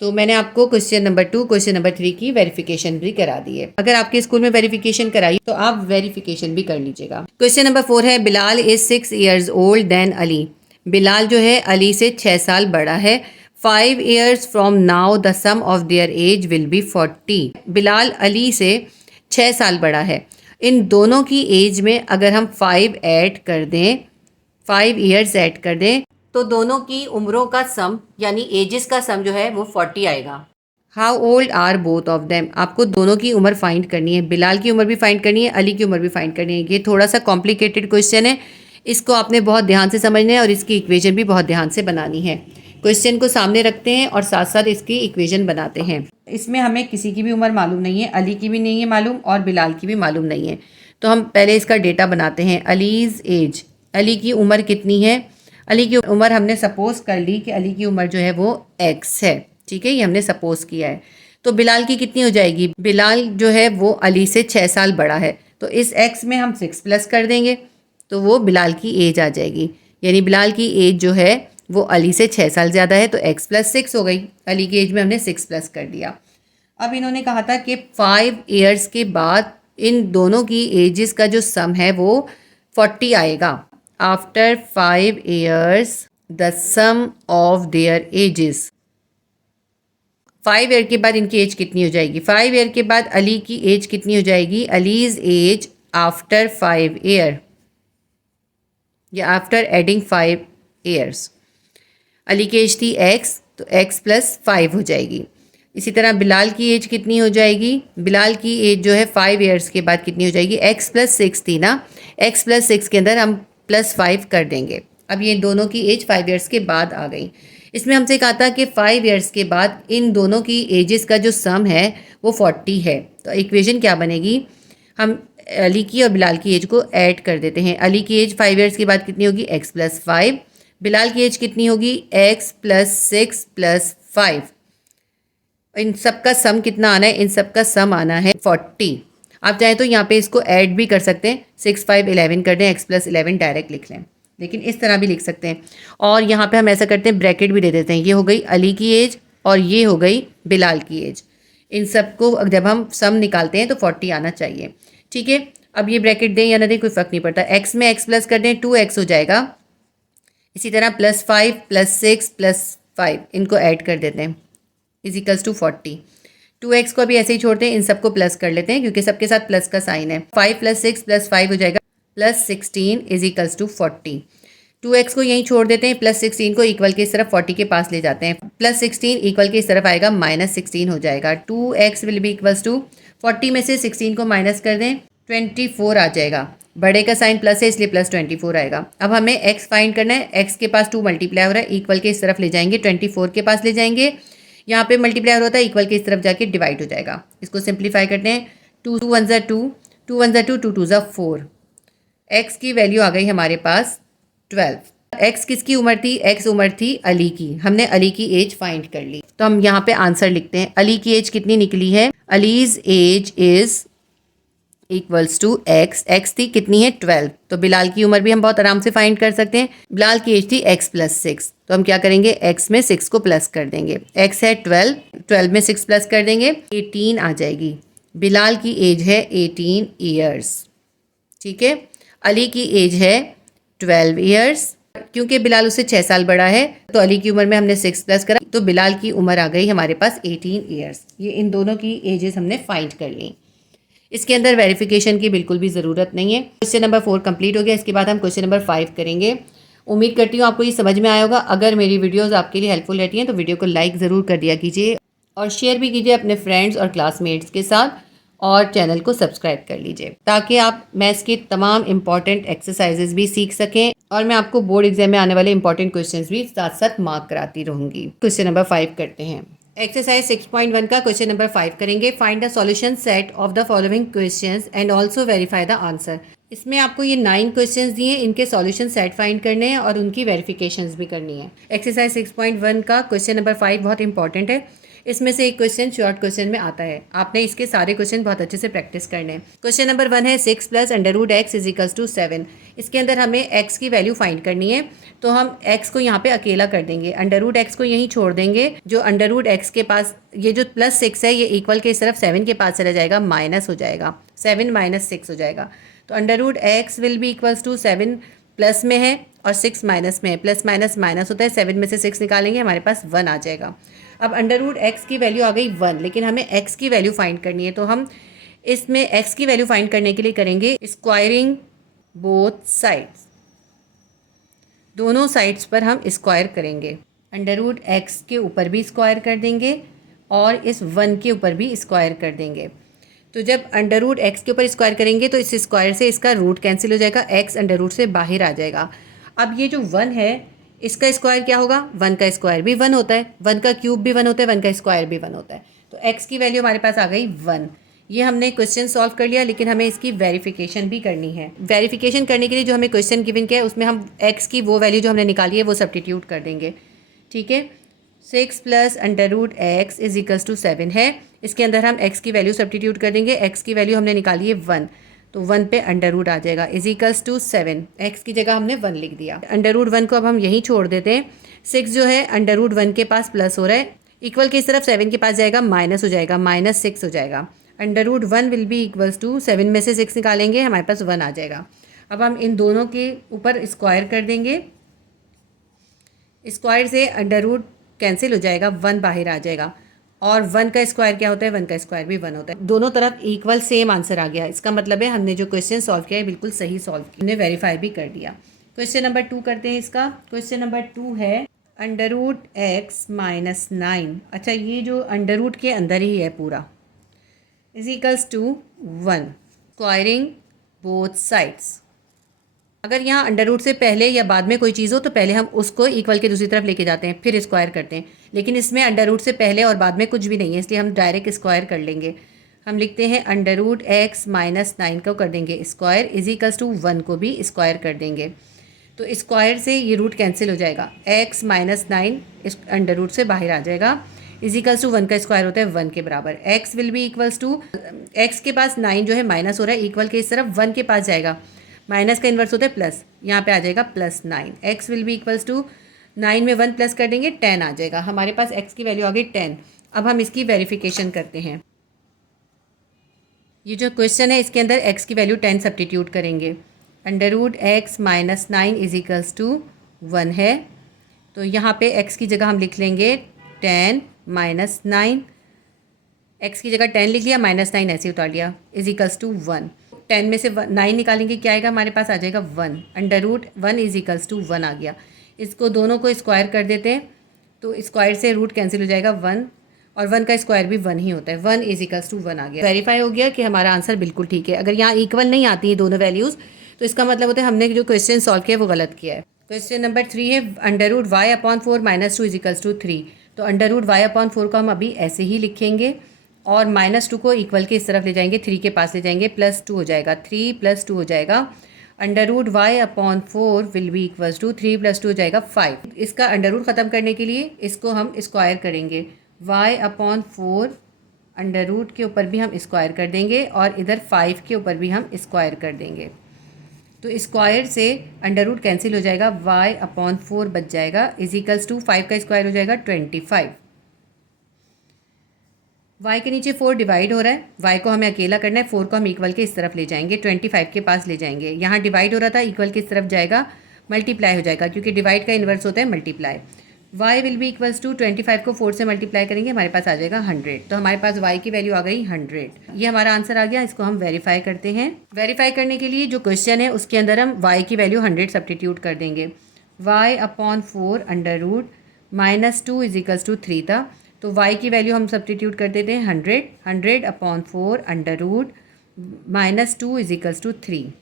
तो मैंने आपको क्वेश्चन नंबर 2, क्वेश्चन नंबर 3 की वेरिफिकेशन भी करा दी है। अगर आपके स्कूल में वेरिफिकेशन कराई तो आप वेरिफिकेशन भी कर लीजिएगा। क्वेश्चन नंबर 4 है, Bilal is 6 years old than Ali. Bilal जो है अली से 6 साल बड़ा है। 5 years from now the sum of their age will be 40। Bilal Ali से 6 साल बड़ा है। इन दोनों की एज में अगर हम 5 ऐड कर दें, 5 years ऐड कर दें तो दोनों की उम्रों का सम यानी एजेस का सम जो है वो 40 आएगा। How old are both of them, आपको दोनों की उम्र फाइंड करनी है। बिलाल की उम्र भी फाइंड करनी है, अली की उम्र भी फाइंड करनी है। ये थोड़ा सा कॉम्प्लिकेटेड क्वेश्चन है, इसको आपने बहुत ध्यान से समझना है और इसकी इक्वेशन भी बहुत ध्यान से बनानी है। क्वेश्चन को सामने रखते हैं और साथ साथ इसकी इक्वेशन बनाते हैं। इसमें हमें किसी की भी उम्र मालूम नहीं है, अली की भी नहीं है मालूम और बिलाल की भी मालूम नहीं है। तो हम पहले इसका डेटा बनाते हैं। अलीज़ एज, अली की उम्र कितनी है। अली की उम्र हमने सपोज कर ली कि अली की उम्र जो है वो x है, ठीक है, ये हमने सपोज किया है। तो बिलाल की कितनी हो जाएगी, बिलाल जो है वो अली से 6 साल बड़ा है, तो इस x में हम 6 प्लस कर देंगे तो वो बिलाल की एज आ जाएगी। यानी बिलाल की एज जो है वो अली से 6 साल ज़्यादा है, तो x + 6 हो गई। अली की एज में हमने 6 प्लस कर दिया। अब इन्होंने कहा था कि 5 years के बाद इन दोनों की एजेस का जो सम है वो 40 आएगा। After 5 years the sum of their ages. 5 year के बाद इनकी एज कितनी हो जाएगी, 5 ईयर के बाद अली की एज कितनी हो जाएगी, अलीज़ एज आफ्टर 5 year या आफ्टर एडिंग 5 years। अली की एज थी x, तो x + 5 हो जाएगी। इसी तरह बिलाल की एज कितनी हो जाएगी, बिलाल की एज जो है 5 years के बाद कितनी हो जाएगी, x + 6 थी ना, x + 6 के अंदर हम +5 कर देंगे। अब ये दोनों की एज 5 years के बाद आ गई। इसमें हमसे कहा था कि 5 years के बाद इन दोनों की एजेस का जो सम है वो 40 है। तो इक्वेशन क्या बनेगी, हम अली की और बिलाल की एज को ऐड कर देते हैं। अली की एज 5 ईयर्स के बाद कितनी होगी, x+5। बिलाल की एज कितनी होगी, x+6+5। इन सब का सम कितना आना है, इन सब का सम आना है 40। आप चाहें तो यहाँ पे इसको ऐड भी कर सकते हैं, 6 5 11 कर दें, x+11 डायरेक्ट लिख लें, लेकिन इस तरह भी लिख सकते हैं। और यहाँ पे हम ऐसा करते हैं, ब्रैकेट भी दे देते हैं। ये हो गई अली की एज और ये हो गई बिलाल की एज। इन सब को जब हम सम निकालते हैं तो 40 आना चाहिए। ठीक है, अब ये ब्रैकेट दें या ना दें कोई फ़र्क नहीं पड़ता। x में x प्लस कर दें, 2x हो जाएगा। इसी तरह +5 +6 +5 इनको ऐड कर देते हैं, इजिकल्स टू 40। 2x को भी ऐसे ही छोड़ते हैं, इन सबको प्लस कर लेते हैं क्योंकि सबके साथ प्लस का साइन है। 5 + 6 + 5 हो जाएगा +16 इजिकल्स टू 40। 2x को यहीं छोड़ देते हैं, +16 को इक्वल के इस तरफ 40 के पास ले जाते हैं। +16 इक्वल के इस तरफ आएगा, -16 हो जाएगा। 2x will be equals to 40 में से 16 को माइनस कर दें, 24 आ जाएगा। बड़े का साइन प्लस है इसलिए +24 आएगा। अब हमें x फाइंड करना है। x के पास 2 मल्टीप्लाई हो रहा है, इक्वल के इस तरफ ले जाएंगे, 24 के पास ले जाएंगे। यहाँ पे मल्टीप्लाई होता है, इक्वल के इस तरफ जाके डिवाइड हो जाएगा। इसको सिंप्लीफाई करते हैं, 2 × 1 = 2, 2 × 1 = 2, 2 × 2 = 4। x की वैल्यू आ गई हमारे पास 12। x किसकी उम्र थी, x उम्र थी अली की। हमने अली की एज फाइंड कर ली, तो हम यहाँ पे आंसर लिखते हैं। अली की एज कितनी निकली है, Ali's age is equals to x थी कितनी है 12। तो बिलाल की उम्र भी हम बहुत आराम से फाइंड कर सकते हैं। बिलाल की एज थी x+6, तो हम क्या करेंगे, x में 6 को प्लस कर देंगे। x है 12, 12 में 6 प्लस कर देंगे, 18 आ जाएगी। बिलाल की एज है 18 ईयर्स। ठीक है, अली की एज है 12 ईयर्स। क्योंकि बिलाल उससे 6 साल बड़ा है तो अली की उम्र में हमने 6 प्लस करा, तो बिलाल की उम्र आ गई हमारे पास 18 ईयर्स। ये इन दोनों की एजेस हमने फाइंड कर ली। इसके अंदर वेरिफिकेशन की बिल्कुल भी ज़रूरत नहीं है। क्वेश्चन नंबर 4 कंप्लीट हो गया। इसके बाद हम क्वेश्चन नंबर 5 करेंगे। उम्मीद करती हूँ आपको ये समझ में आया होगा। अगर मेरी वीडियोस आपके लिए हेल्पफुल रहती हैं तो वीडियो को लाइक ज़रूर कर दिया कीजिए और शेयर भी कीजिए अपने फ्रेंड्स और क्लासमेट्स के साथ, और चैनल को सब्सक्राइब कर लीजिए ताकि आप मैथ्स की तमाम इंपॉर्टेंट एक्सरसाइजेज भी सीख सकें और मैं आपको बोर्ड एग्जाम में आने वाले इंपॉर्टेंट क्वेश्चंस भी साथ साथ मार्क कराती रहूँगी। क्वेश्चन नंबर 5 करते हैं। एक्सरसाइज 6.1 का क्वेश्चन नंबर 5 करेंगे। Find the solution set of the following questions and also verify the answer. इसमें आपको ये 9 क्वेश्चंस दिए, इनके सॉल्यूशन सेट फाइंड करने हैं और उनकी वेरिफिकेशंस भी करनी है। एक्सरसाइज 6.1 का क्वेश्चन नंबर 5 बहुत इंपॉर्टेंट है। इसमें से एक क्वेश्चन शॉर्ट क्वेश्चन में आता है, आपने इसके सारे क्वेश्चन बहुत अच्छे से प्रैक्टिस करने हैं। क्वेश्चन नंबर 1 है 6 + √x = 7। इसके अंदर हमें x की वैल्यू फाइंड करनी है, तो हम x को यहाँ पे अकेला कर देंगे, √x को यहीं छोड़ देंगे। जो √x के पास ये जो +6 है ये इक्वल के इस तरफ 7 के पास चला जाएगा, माइनस हो जाएगा, 7 - 6 हो जाएगा। तो √x will be equals to 7 plus में है और 6 माइनस में है, प्लस माइनस माइनस होता है, 7 में से 6 निकालेंगे हमारे पास 1 आ जाएगा। अब √x की वैल्यू आ गई 1, लेकिन हमें x की वैल्यू फाइंड करनी है, तो हम इसमें x की वैल्यू फाइंड करने के लिए करेंगे स्क्वायरिंग बोथ साइड्स। दोनों साइड्स पर हम स्क्वायर करेंगे, √x के ऊपर भी स्क्वायर कर देंगे और इस 1 के ऊपर भी स्क्वायर कर देंगे। तो जब √x के ऊपर स्क्वायर करेंगे तो इस स्क्वायर से इसका रूट कैंसिल हो जाएगा, x √ से बाहर आ जाएगा। अब ये जो 1 है इसका स्क्वायर क्या होगा, 1 का स्क्वायर भी 1 होता है, 1 का क्यूब भी 1 होता है, 1 का स्क्वायर भी 1 होता है। तो x की वैल्यू हमारे पास आ गई 1। ये हमने क्वेश्चन सॉल्व कर लिया, लेकिन हमें इसकी वेरिफिकेशन भी करनी है। वेरिफिकेशन करने के लिए जो हमें क्वेश्चन गिवन किया है उसमें हम x की वो वैल्यू जो हमने निकाली है वो सब्स्टिट्यूट कर देंगे। ठीक है, 6 + √x = 7 है। इसके अंदर हम x की वैल्यू सब्स्टिट्यूट कर देंगे। x की वैल्यू हमने निकाली है 1, तो 1 पे √ आ जाएगा, = 7। x की जगह हमने 1 लिख दिया। √1 को अब हम यहीं छोड़ देते हैं। 6 जो है √1 के पास प्लस हो रहा है, इक्वल की इस तरफ 7 के पास जाएगा, माइनस हो जाएगा, -6 हो जाएगा। √1 विल बी इक्वल्स टू 7 में से 6 निकालेंगे हमारे पास 1 आ जाएगा। अब हम इन दोनों के ऊपर स्क्वायर कर देंगे, स्क्वायर से √ कैंसिल हो जाएगा, 1 बाहर आ जाएगा। और 1 का स्क्वायर क्या होता है, 1 का स्क्वायर भी 1 होता है। दोनों तरफ इक्वल सेम आंसर आ गया। इसका मतलब है हमने जो क्वेश्चन सॉल्व किया है बिल्कुल सही सॉल्व किया, हमने वेरीफाई भी कर दिया। क्वेश्चन नंबर 2 करते हैं इसका। क्वेश्चन नंबर 2 है √x - 9। अच्छा, ये जो अंडर के अंदर ही है पूरा, = 1, स्क्वायरिंग बोथ साइड्स। अगर यहाँ √ से पहले या बाद में कोई चीज़ हो तो पहले हम उसको इक्वल के दूसरी तरफ लेके जाते हैं, फिर स्क्वायर करते हैं। लेकिन इसमें √ से पहले और बाद में कुछ भी नहीं है, इसलिए हम डायरेक्ट स्क्वायर कर लेंगे। हम लिखते हैं अंडर रूट एक्स माइनस 9 को कर देंगे स्क्वायर इजिकल्स टू 1 को भी स्क्वायर कर देंगे। तो स्क्वायर से ये रूट कैंसिल हो जाएगा, एक्स माइनस 9 इस अंडर रूट से बाहर आ जाएगा, इजिकल्स टू 1 का स्क्वायर होता है 1 के बराबर। X will be equals to, x के पास 9 जो है माइनस हो रहा है, इक्वल के इस तरफ 1 के पास जाएगा, माइनस का इन्वर्स होता है प्लस, यहाँ पे आ जाएगा plus 9। X will be equals to 9 में 1 प्लस कर देंगे 10 आ जाएगा, हमारे पास एक्स की वैल्यू आ गई 10। अब हम इसकी वेरिफिकेशन करते हैं। ये जो क्वेश्चन है इसके अंदर एक्स की वैल्यू 10 सब्स्टिट्यूट करेंगे, under root x minus 9 is equals to 1 है, तो यहाँ पे एक्स की जगह हम लिख लेंगे 10 माइनस 9, एक्स की जगह 10 लिख लिया, माइनस 9 ऐसे उतार लिया, इजिकल्स टू 1। 10 में से 9 निकालेंगे क्या आएगा हमारे पास, आ जाएगा 1, अंडर रूट 1 इजिकल्स टू 1 आ गया। इसको दोनों को स्क्वायर कर देते हैं, तो स्क्वायर से रूट कैंसिल हो जाएगा 1, और 1 का स्क्वायर भी 1 ही होता है, 1 इजिकल्स टू 1 आ गया। वेरीफाई हो गया कि हमारा आंसर बिल्कुल ठीक है। अगर यहाँ इक्वल नहीं आती है दोनों वैल्यूज़ तो इसका मतलब होता है हमने जो क्वेश्चन सॉल्व किया वो गलत किया है। क्वेश्चन नंबर 3 है under root y upon 4 minus 2 is equals to 3। तो अंडर रूट वाई अपॉन 4 को हम अभी ऐसे ही लिखेंगे और माइनस 2 को इक्वल के इस तरफ ले जाएंगे, 3 के पास ले जाएंगे, प्लस 2 हो जाएगा, 3 प्लस 2 हो जाएगा, under root y upon 4 will be equals to 3 plus 2 हो जाएगा 5। इसका अंडर रूट ख़त्म करने के लिए इसको हम स्क्वायर करेंगे, y अपॉन 4 अंडर रूट के ऊपर भी हम स्क्वायर कर देंगे और इधर 5 के ऊपर भी हम स्क्वायर कर देंगे, तो स्क्वायर से अंडर रूट कैंसिल हो जाएगा, y अपॉन 4 बच जाएगा, इजिकल्स टू 5 का स्क्वायर हो जाएगा 25। y के नीचे 4 डिवाइड हो रहा है, y को हमें अकेला करना है, 4 को हम इक्वल के इस तरफ ले जाएंगे, 25 के पास ले जाएंगे, यहाँ डिवाइड हो रहा था इक्वल की इस तरफ जाएगा, मल्टीप्लाई हो जाएगा, क्योंकि डिवाइड का इन्वर्स होता है multiply. y will be equals to 25 को 4 से मल्टीप्लाई करेंगे, हमारे पास आ जाएगा 100, तो हमारे पास y की वैल्यू आ गई 100। ये हमारा आंसर आ गया, इसको हम वेरीफाई करते हैं। वेरीफाई करने के लिए जो क्वेश्चन है उसके अंदर हम y की वैल्यू 100 सब्स्टिट्यूट कर देंगे, y upon 4 under root minus 2 is equals to 3 था, तो y की वैल्यू हम सब्स्टिट्यूट कर देते हैं 100, 100 upon 4 under root minus 2 is equals to 3।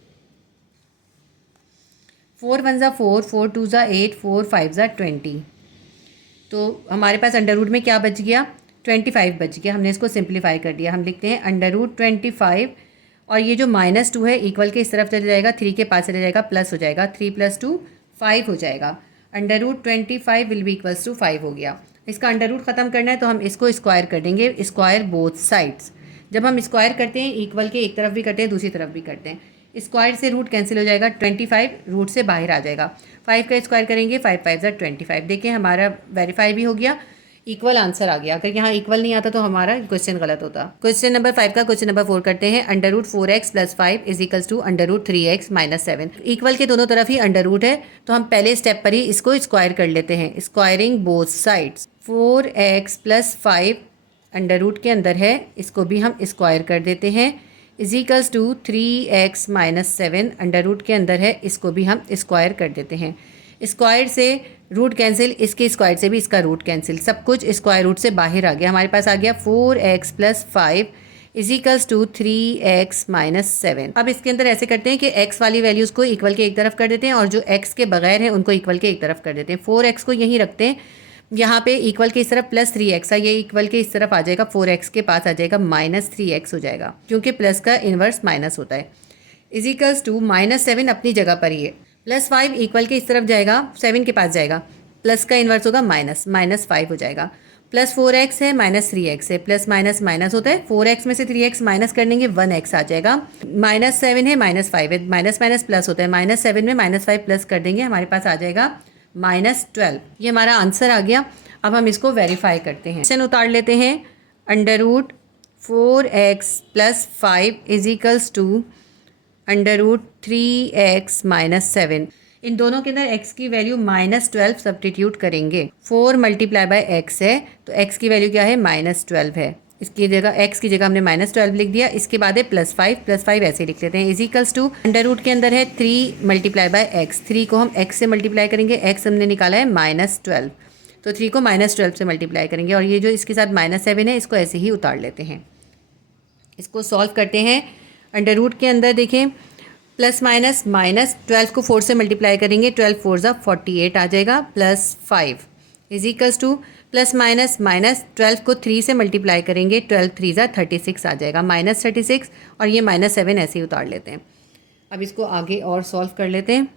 4 1 ज़ा 4, 4 2 ज़ा 8, 4 5 ज़ा 20, तो हमारे पास अंडर रूट में क्या बच गया, 25 बच गया। हमने इसको सिंप्लीफाई कर दिया, हम लिखते हैं अंडर रूट 25, और ये जो माइनस 2 है इक्वल के इस तरफ चले जाएगा, 3 के पास चले जाएगा, प्लस हो जाएगा, 3 प्लस 2 5 हो जाएगा, under root 25 will be equals to 5 हो गया। इसका अंडर रूट ख़त्म करना है तो हम इसको स्क्वायर कर देंगे, स्क्वायर बोथ साइड्स। जब हम स्क्वायर करते हैं इक्वल के एक तरफ भी करते हैं दूसरी तरफ भी करते हैं, स्क्वायर से रूट कैंसिल हो जाएगा, 25 रूट से बाहर आ जाएगा, 5 का स्क्वायर करेंगे, 5 5 ज़ा 25। देखिए हमारा वेरीफाई भी हो गया, इक्वल आंसर आ गया। अगर यहाँ इक्वल नहीं आता तो हमारा क्वेश्चन गलत होता। क्वेश्चन नंबर 5 का क्वेश्चन नंबर 4 करते हैं, under root 4x plus 5 is equals to under root 3x minus 7। Equal के दोनों तरफ ही अंडर रूट है, तो हम पहले स्टेप पर ही इसको स्क्वायर कर लेते हैं, squaring both sides. 4x plus 5 under root के अंदर है, इसको भी हम स्क्वायर कर देते हैं, is equals to 3x minus 7 under root के अंदर है, इसको भी हम स्क्वायर कर देते हैं। स्क्वायर से रूट कैंसिल, इसके स्क्वायर से भी इसका रूट कैंसिल, सब कुछ स्क्वायर रूट से बाहर आ गया, हमारे पास आ गया 4x plus 5 is equals to 3x minus 7। अब इसके अंदर ऐसे करते हैं कि x वाली वैल्यूज़ को इक्वल के एक तरफ कर देते हैं और जो x के बगैर है उनको इक्वल के एक तरफ कर देते हैं। 4x को यहीं रखते हैं, यहाँ पे इक्वल के इस तरफ प्लस 3x है, ये इक्वल के इस तरफ आ जाएगा, 4x के पास आ जाएगा माइनस 3x हो जाएगा, क्योंकि प्लस का इन्वर्स माइनस होता है, इजिकल्स टू माइनस 7 अपनी जगह पर ही है, प्लस 5 इक्वल के इस तरफ जाएगा, 7 के पास जाएगा, प्लस का इन्वर्स होगा माइनस, माइनस 5 हो जाएगा, प्लस 4x है माइनस 3x है, प्लस माइनस माइनस होता है, 4x में से 3x माइनस कर देंगे 1x आ जाएगा, माइनस 7 है माइनस 5 है, माइनस माइनस प्लस होता है, माइनस 7 में माइनस 5 प्लस कर देंगे, हमारे पास आ जाएगा माइनस 12। ये हमारा आंसर आ गया। अब हम इसको वेरीफाई करते हैं, क्वेश्चन उतार लेते हैं, under root 4x plus 5 is equals to under root 3x minus 7। इन दोनों के अंदर x की वैल्यू माइनस 12 सब्स्टिट्यूट करेंगे, 4 मल्टीप्लाई बाय x है, तो x की वैल्यू क्या है माइनस 12 है, इसकी जगह x की जगह हमने माइनस 12 लिख दिया, इसके बाद है प्लस 5 ऐसे लिख लेते हैं, इजिकल्स टू अंडर रूट के अंदर है 3 मल्टीप्लाई बाय x, 3 को हम x से मल्टीप्लाई करेंगे, x हमने निकाला है माइनस 12, तो 3 को माइनस 12 से मल्टीप्लाई करेंगे, और ये जो इसके साथ माइनस 7 है इसको ऐसे ही उतार लेते हैं। इसको सॉल्व करते हैं, अंडर रूट के अंदर देखें प्लस माइनस, माइनस 12 को 4 से मल्टीप्लाई करेंगे, 12 4 ज़ा 48 आ जाएगा, plus 5 is equals two plus minus minus 12 को 3 से मल्टीप्लाई करेंगे, 12 3 ज़ा 36 आ जाएगा, -36 और ये -7 ऐसे ही उतार लेते हैं। अब इसको आगे और सॉल्व कर लेते हैं।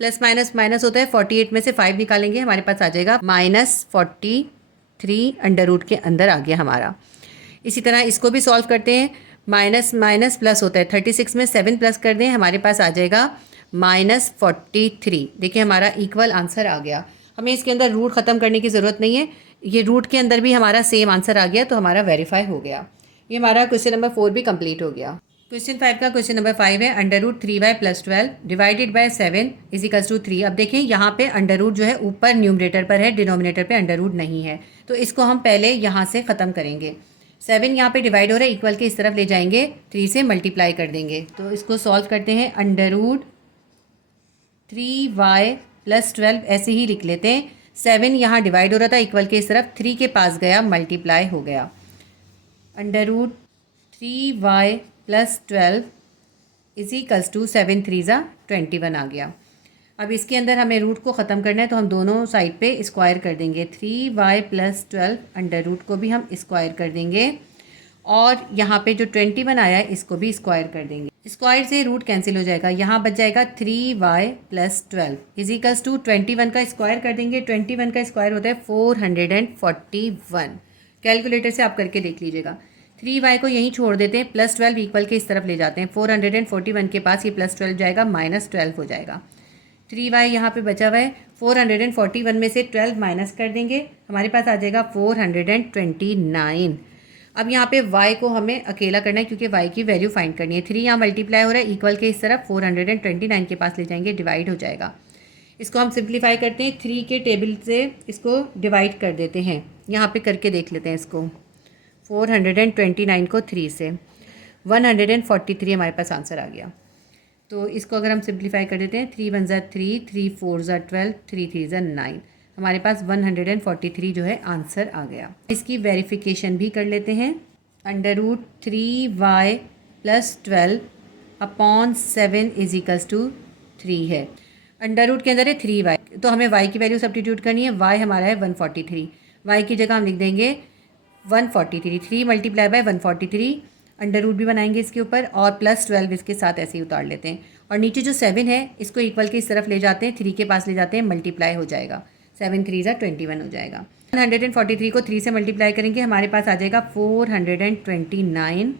प्लस माइनस माइनस होता है, 48 में से 5 निकालेंगे, हमारे पास आ जाएगा -43 अंडर रूट के अंदर आ गया हमारा। इसी तरह इसको भी सॉल्व करते हैं। माइनस माइनस प्लस होता है, 36 में 7 प्लस कर दें, हमारे पास आ जाएगा -43। देखिए हमारा इक्वल आंसर आ गया। हमें इसके अंदर रूट ख़त्म करने की ज़रूरत नहीं है, ये रूट के अंदर भी हमारा सेम आंसर आ गया, तो हमारा वेरीफाई हो गया। ये हमारा क्वेश्चन नंबर 4 भी कंप्लीट हो गया। क्वेश्चन 5 का क्वेश्चन नंबर 5 है under root 3y + 12 divided by 7 = 3। अब देखिए यहाँ पे अंडर रूट जो है ऊपर न्यूमरेटर पर है, डिनोमिनेटर पे अंडर रूट नहीं है, तो इसको हम पहले यहाँ से ख़त्म करेंगे। 7 यहाँ पे डिवाइड हो रहा है, इक्वल के इस तरफ ले जाएंगे, 3 से मल्टीप्लाई कर देंगे। तो इसको सॉल्व करते हैं। अंडर रूट 3y + 12 ऐसे ही लिख लेते हैं। 7 यहाँ डिवाइड हो रहा था, इक्वल के इस तरफ 3 के पास गया, मल्टीप्लाई हो गया। अंडर रूट 3y + 12 = 7 3 ज़ा 21 आ गया। अब इसके अंदर हमें रूट को ख़त्म करना है, तो हम दोनों साइड पे स्क्वायर कर देंगे। 3y + 12 अंडर रूट को भी हम स्क्वायर कर देंगे, और यहाँ पे जो 21 आया है इसको भी स्क्वायर कर देंगे। स्क्वायर से रूट कैंसिल हो जाएगा, यहाँ बच जाएगा 3y + 12 = 21 का स्क्वायर कर देंगे। 21 का स्क्वायर होता है 441। कैलकुलेटर से आप करके देख लीजिएगा। 3y को यहीं छोड़ देते हैं, +12 इक्वल के इस तरफ ले जाते हैं। 441 के पास ये +12 जाएगा, -12 हो जाएगा। 3y यहाँ पे बचा हुआ है, 441 में से 12 माइनस कर देंगे, हमारे पास आ जाएगा 429। अब यहाँ पे y को हमें अकेला करना है, क्योंकि y की वैल्यू फाइंड करनी है। 3 यहाँ मल्टीप्लाई हो रहा है, इक्वल के इस तरफ 429 के पास ले जाएंगे, डिवाइड हो जाएगा। इसको हम सिंप्लीफाई करते हैं, 3 के टेबल से इसको डिवाइड कर देते हैं। यहाँ पे करके देख लेते हैं इसको। 429 को 3 से 143 हमारे पास आंसर आ गया। तो इसको अगर हम सिंप्लीफाई कर देते हैं, 3 1 ज़ा 3, 3 4 ज़ा 12, 3 3 ज़ा 9, हमारे पास 143 जो है आंसर आ गया। इसकी वेरिफिकेशन भी कर लेते हैं। अंडर रूट 3y + 12 अपॉन 7 = 3 है। अंडर रूट के अंदर है 3y, तो हमें y की वैल्यू सब्स्टिट्यूट करनी है। y हमारा है 143, y की जगह हम लिख देंगे 143। 3 मल्टीप्लाई बाय 143, अंडर रूट भी बनाएंगे इसके ऊपर, और +12 इसके साथ ऐसे ही उतार लेते हैं। और नीचे जो 7 है इसको इक्वल के इस तरफ ले जाते हैं, 3 के पास ले जाते हैं, मल्टीप्लाई हो जाएगा। 7 3 ज़ा 21 हो जाएगा। 143 को 3 से मल्टीप्लाई करेंगे, हमारे पास आ जाएगा 429,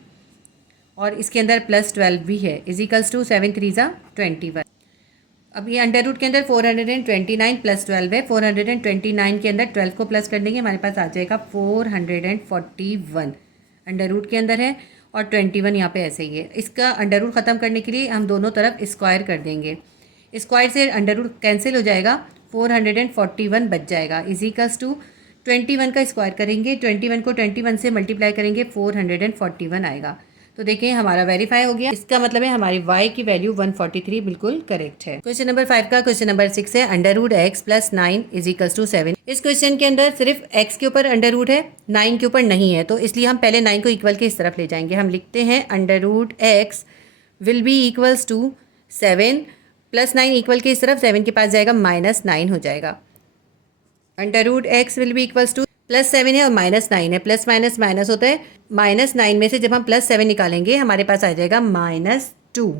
और इसके अंदर +12 भी है, = 7 3 ज़ा 21। अब ये अंडर रूट के अंदर 429 + 12 है, 429 के अंदर 12 को प्लस कर देंगे, हमारे पास आ जाएगा 441। अंडर रूट के अंदर है, और 21 यहाँ पे ऐसे ही है। इसका अंडर रूट ख़त्म करने के लिए हम दोनों तरफ स्क्वायर कर देंगे। स्क्वायर से अंडर रूट कैंसिल हो जाएगा, 441 बच जाएगा, = 21 का स्क्वायर करेंगे, 21 को 21 से मल्टीप्लाई करेंगे, 441 आएगा। तो देखिए हमारा वेरीफाई हो गया। इसका मतलब है हमारी y की वैल्यू 143 बिल्कुल करेक्ट है। क्वेश्चन नंबर 5 का क्वेश्चन नंबर 6 है अंडर रूट x + 9 = 7। इस क्वेश्चन के अंदर सिर्फ x के ऊपर अंडर रूट है, 9 के ऊपर नहीं है, तो इसलिए हम पहले 9 को इक्वल के इस तरफ ले जाएंगे। हम लिखते हैं under root x will be = 7 + 9 equal के इस तरफ 7 के पास जाएगा, -9 हो जाएगा। Under root x will be = +7 है और -9 है, प्लस माइनस माइनस होता है। -9 में से जब हम +7 निकालेंगे, हमारे पास आ जाएगा -2।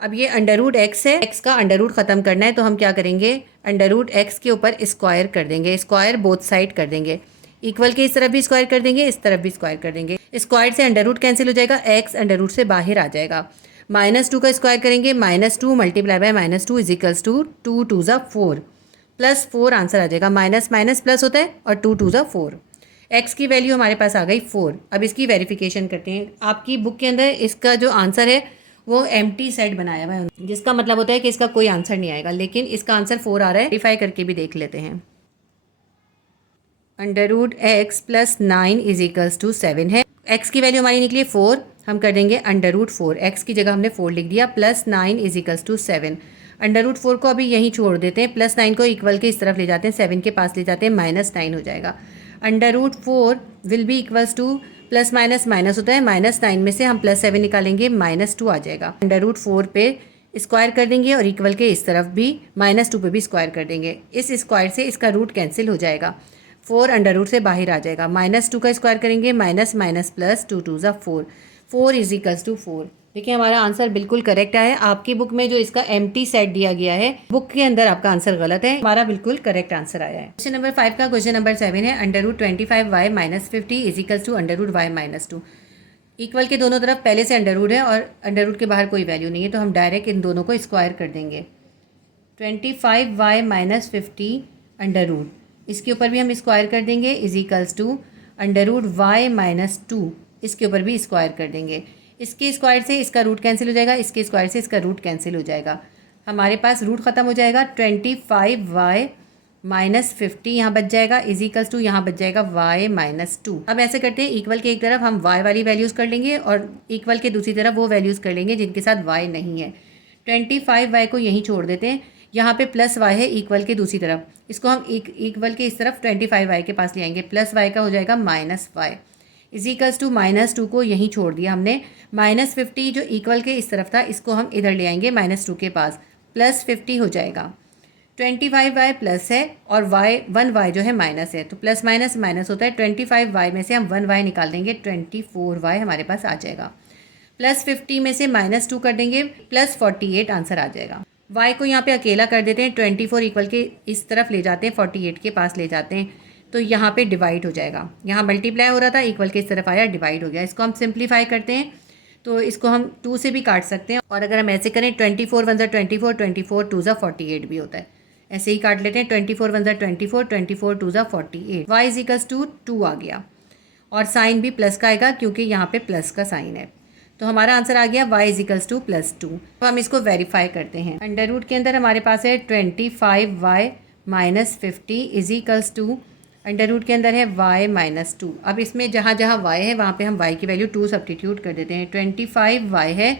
अब ये अंडर रूट x है, x का अंडर रूट ख़त्म करना है, तो हम क्या करेंगे, अंडर रूट x के ऊपर स्क्वायर कर देंगे, स्क्वायर बोथ साइड कर देंगे, इक्वल के इस तरफ भी स्क्वायर कर देंगे, इस तरफ भी स्क्वायर कर देंगे। स्क्वायर से अंडर रूट कैंसिल हो जाएगा, x अंडर रूट से बाहर आ जाएगा। -2 का स्क्वायर करेंगे, -2 मल्टीप्लाई बाय -2 = 2 2 ज़ा 4, +4 आंसर आ जाएगा। माइनस माइनस प्लस होता है, और 2 2 ज़ा 4। x की वैल्यू हमारे पास आ गई 4। अब इसकी वेरिफिकेशन करते हैं। आपकी बुक के अंदर इसका जो आंसर है वो एम्प्टी सेट बनाया हुआ है, जिसका मतलब होता है कि इसका कोई आंसर नहीं आएगा, लेकिन इसका आंसर 4 आ रहा है। वेरीफाई करके भी देख लेते हैं। अंडर रूट x + 9 = 7 है। x की वैल्यू हमारी निकली 4, हम कर देंगे अंडर रूट 4, x की जगह हमने 4 लिख दिया, +9 = 7। अंडर रूट 4 को अभी यहीं छोड़ देते हैं, +9 को इक्वल के इस तरफ ले जाते हैं, 7 के पास ले जाते हैं, -9 हो जाएगा। Under root 4 will be = plus minus minus होता है, -9 में से हम +7 निकालेंगे, -2 आ जाएगा। अंडर रूट 4 पे स्क्वायर कर देंगे, और इक्वल के इस तरफ भी -2 पे भी स्क्वायर कर देंगे। इस स्क्वायर से इसका रूट कैंसिल हो जाएगा। 4 अंडर रूट से बाहर आ जाएगा। -2 का स्क्वायर करेंगे, माइनस माइनस प्लस, 2 2 ज़ा 4, 4 इज इक्वल्स टू 4। देखिए हमारा आंसर बिल्कुल करेक्ट आया है। आपकी बुक में जो इसका एम्प्टी सेट दिया गया है, बुक के अंदर आपका आंसर गलत है, हमारा बिल्कुल करेक्ट आंसर आया है। क्वेश्चन नंबर 5 का क्वेश्चन नंबर 7 है, under root 25y minus 50 is equals to under root y minus 2। Equal के दोनों तरफ पहले से अंडर रूट है और अंडर रूट के बाहर कोई वैल्यू नहीं है, तो हम डायरेक्ट इन दोनों को स्क्वायर कर देंगे। 25y माइनस 50 अंडर रूट, इसके ऊपर भी हम स्क्वायर कर देंगे, is equals to under root y minus 2, इसके ऊपर भी स्क्वायर कर देंगे। इसके स्क्वायर से इसका रूट कैंसिल हो जाएगा, इसके स्क्वायर से इसका रूट कैंसिल हो जाएगा। हमारे पास रूट ख़त्म हो जाएगा, 25y माइनस 50 यहाँ बच जाएगा, इज इक्वल्स टू यहाँ बच जाएगा y माइनस 2। अब ऐसे करते हैं, इक्वल के एक तरफ हम y वाली वैल्यूज़ कर लेंगे और इक्वल के दूसरी तरफ वो वैल्यूज़ कर लेंगे जिनके साथ y नहीं है। 25y को यहीं छोड़ देते हैं, यहाँ पे प्लस y है इक्वल के दूसरी तरफ, इसको हम इक्वल के इस तरफ 25y के पास ले आएंगे, प्लस y का हो जाएगा minus y, is equals to -2 को यहीं छोड़ दिया हमने। -50 जो इक्वल के इस तरफ था, इसको हम इधर ले आएंगे -2 के पास, प्लस 50 हो जाएगा। 25y प्लस है और y 1y जो है माइनस है, तो प्लस माइनस माइनस होता है। 25y में से हम 1y निकाल देंगे, 24y हमारे पास आ जाएगा। प्लस 50 में से -2 कर देंगे, प्लस 48 आंसर आ जाएगा। y को यहाँ पे अकेला कर देते हैं, 24 इक्वल के इस तरफ ले जाते हैं, 48 के पास ले जाते हैं, तो यहाँ पे डिवाइड हो जाएगा। यहाँ मल्टीप्लाई हो रहा था, इक्वल के इस तरफ आया, डिवाइड हो गया। इसको हम सिंप्लीफाई करते हैं, तो इसको हम 2 से भी काट सकते हैं, और अगर हम ऐसे करें 24 1 ज़ा 24, 24 2 ज़ा 48 भी होता है, ऐसे ही काट लेते हैं। 24 1 ज़ा 24, 24 2 ज़ा 48, y इज इक्वल्स टू 2 आ गया, और साइन भी प्लस का आएगा क्योंकि यहाँ पे प्लस का साइन है, तो हमारा आंसर आ गया y इज इक्वल्स टू +2। तो हम इसको वेरीफाई करते हैं। अंडर रूट के अंदर हमारे पास है 25y minus 50 is equals to, under root के अंदर है y माइनस 2। अब इसमें जहाँ जहाँ y है वहाँ पे हम y की वैल्यू 2 सब्स्टिट्यूट कर देते हैं। 25y है,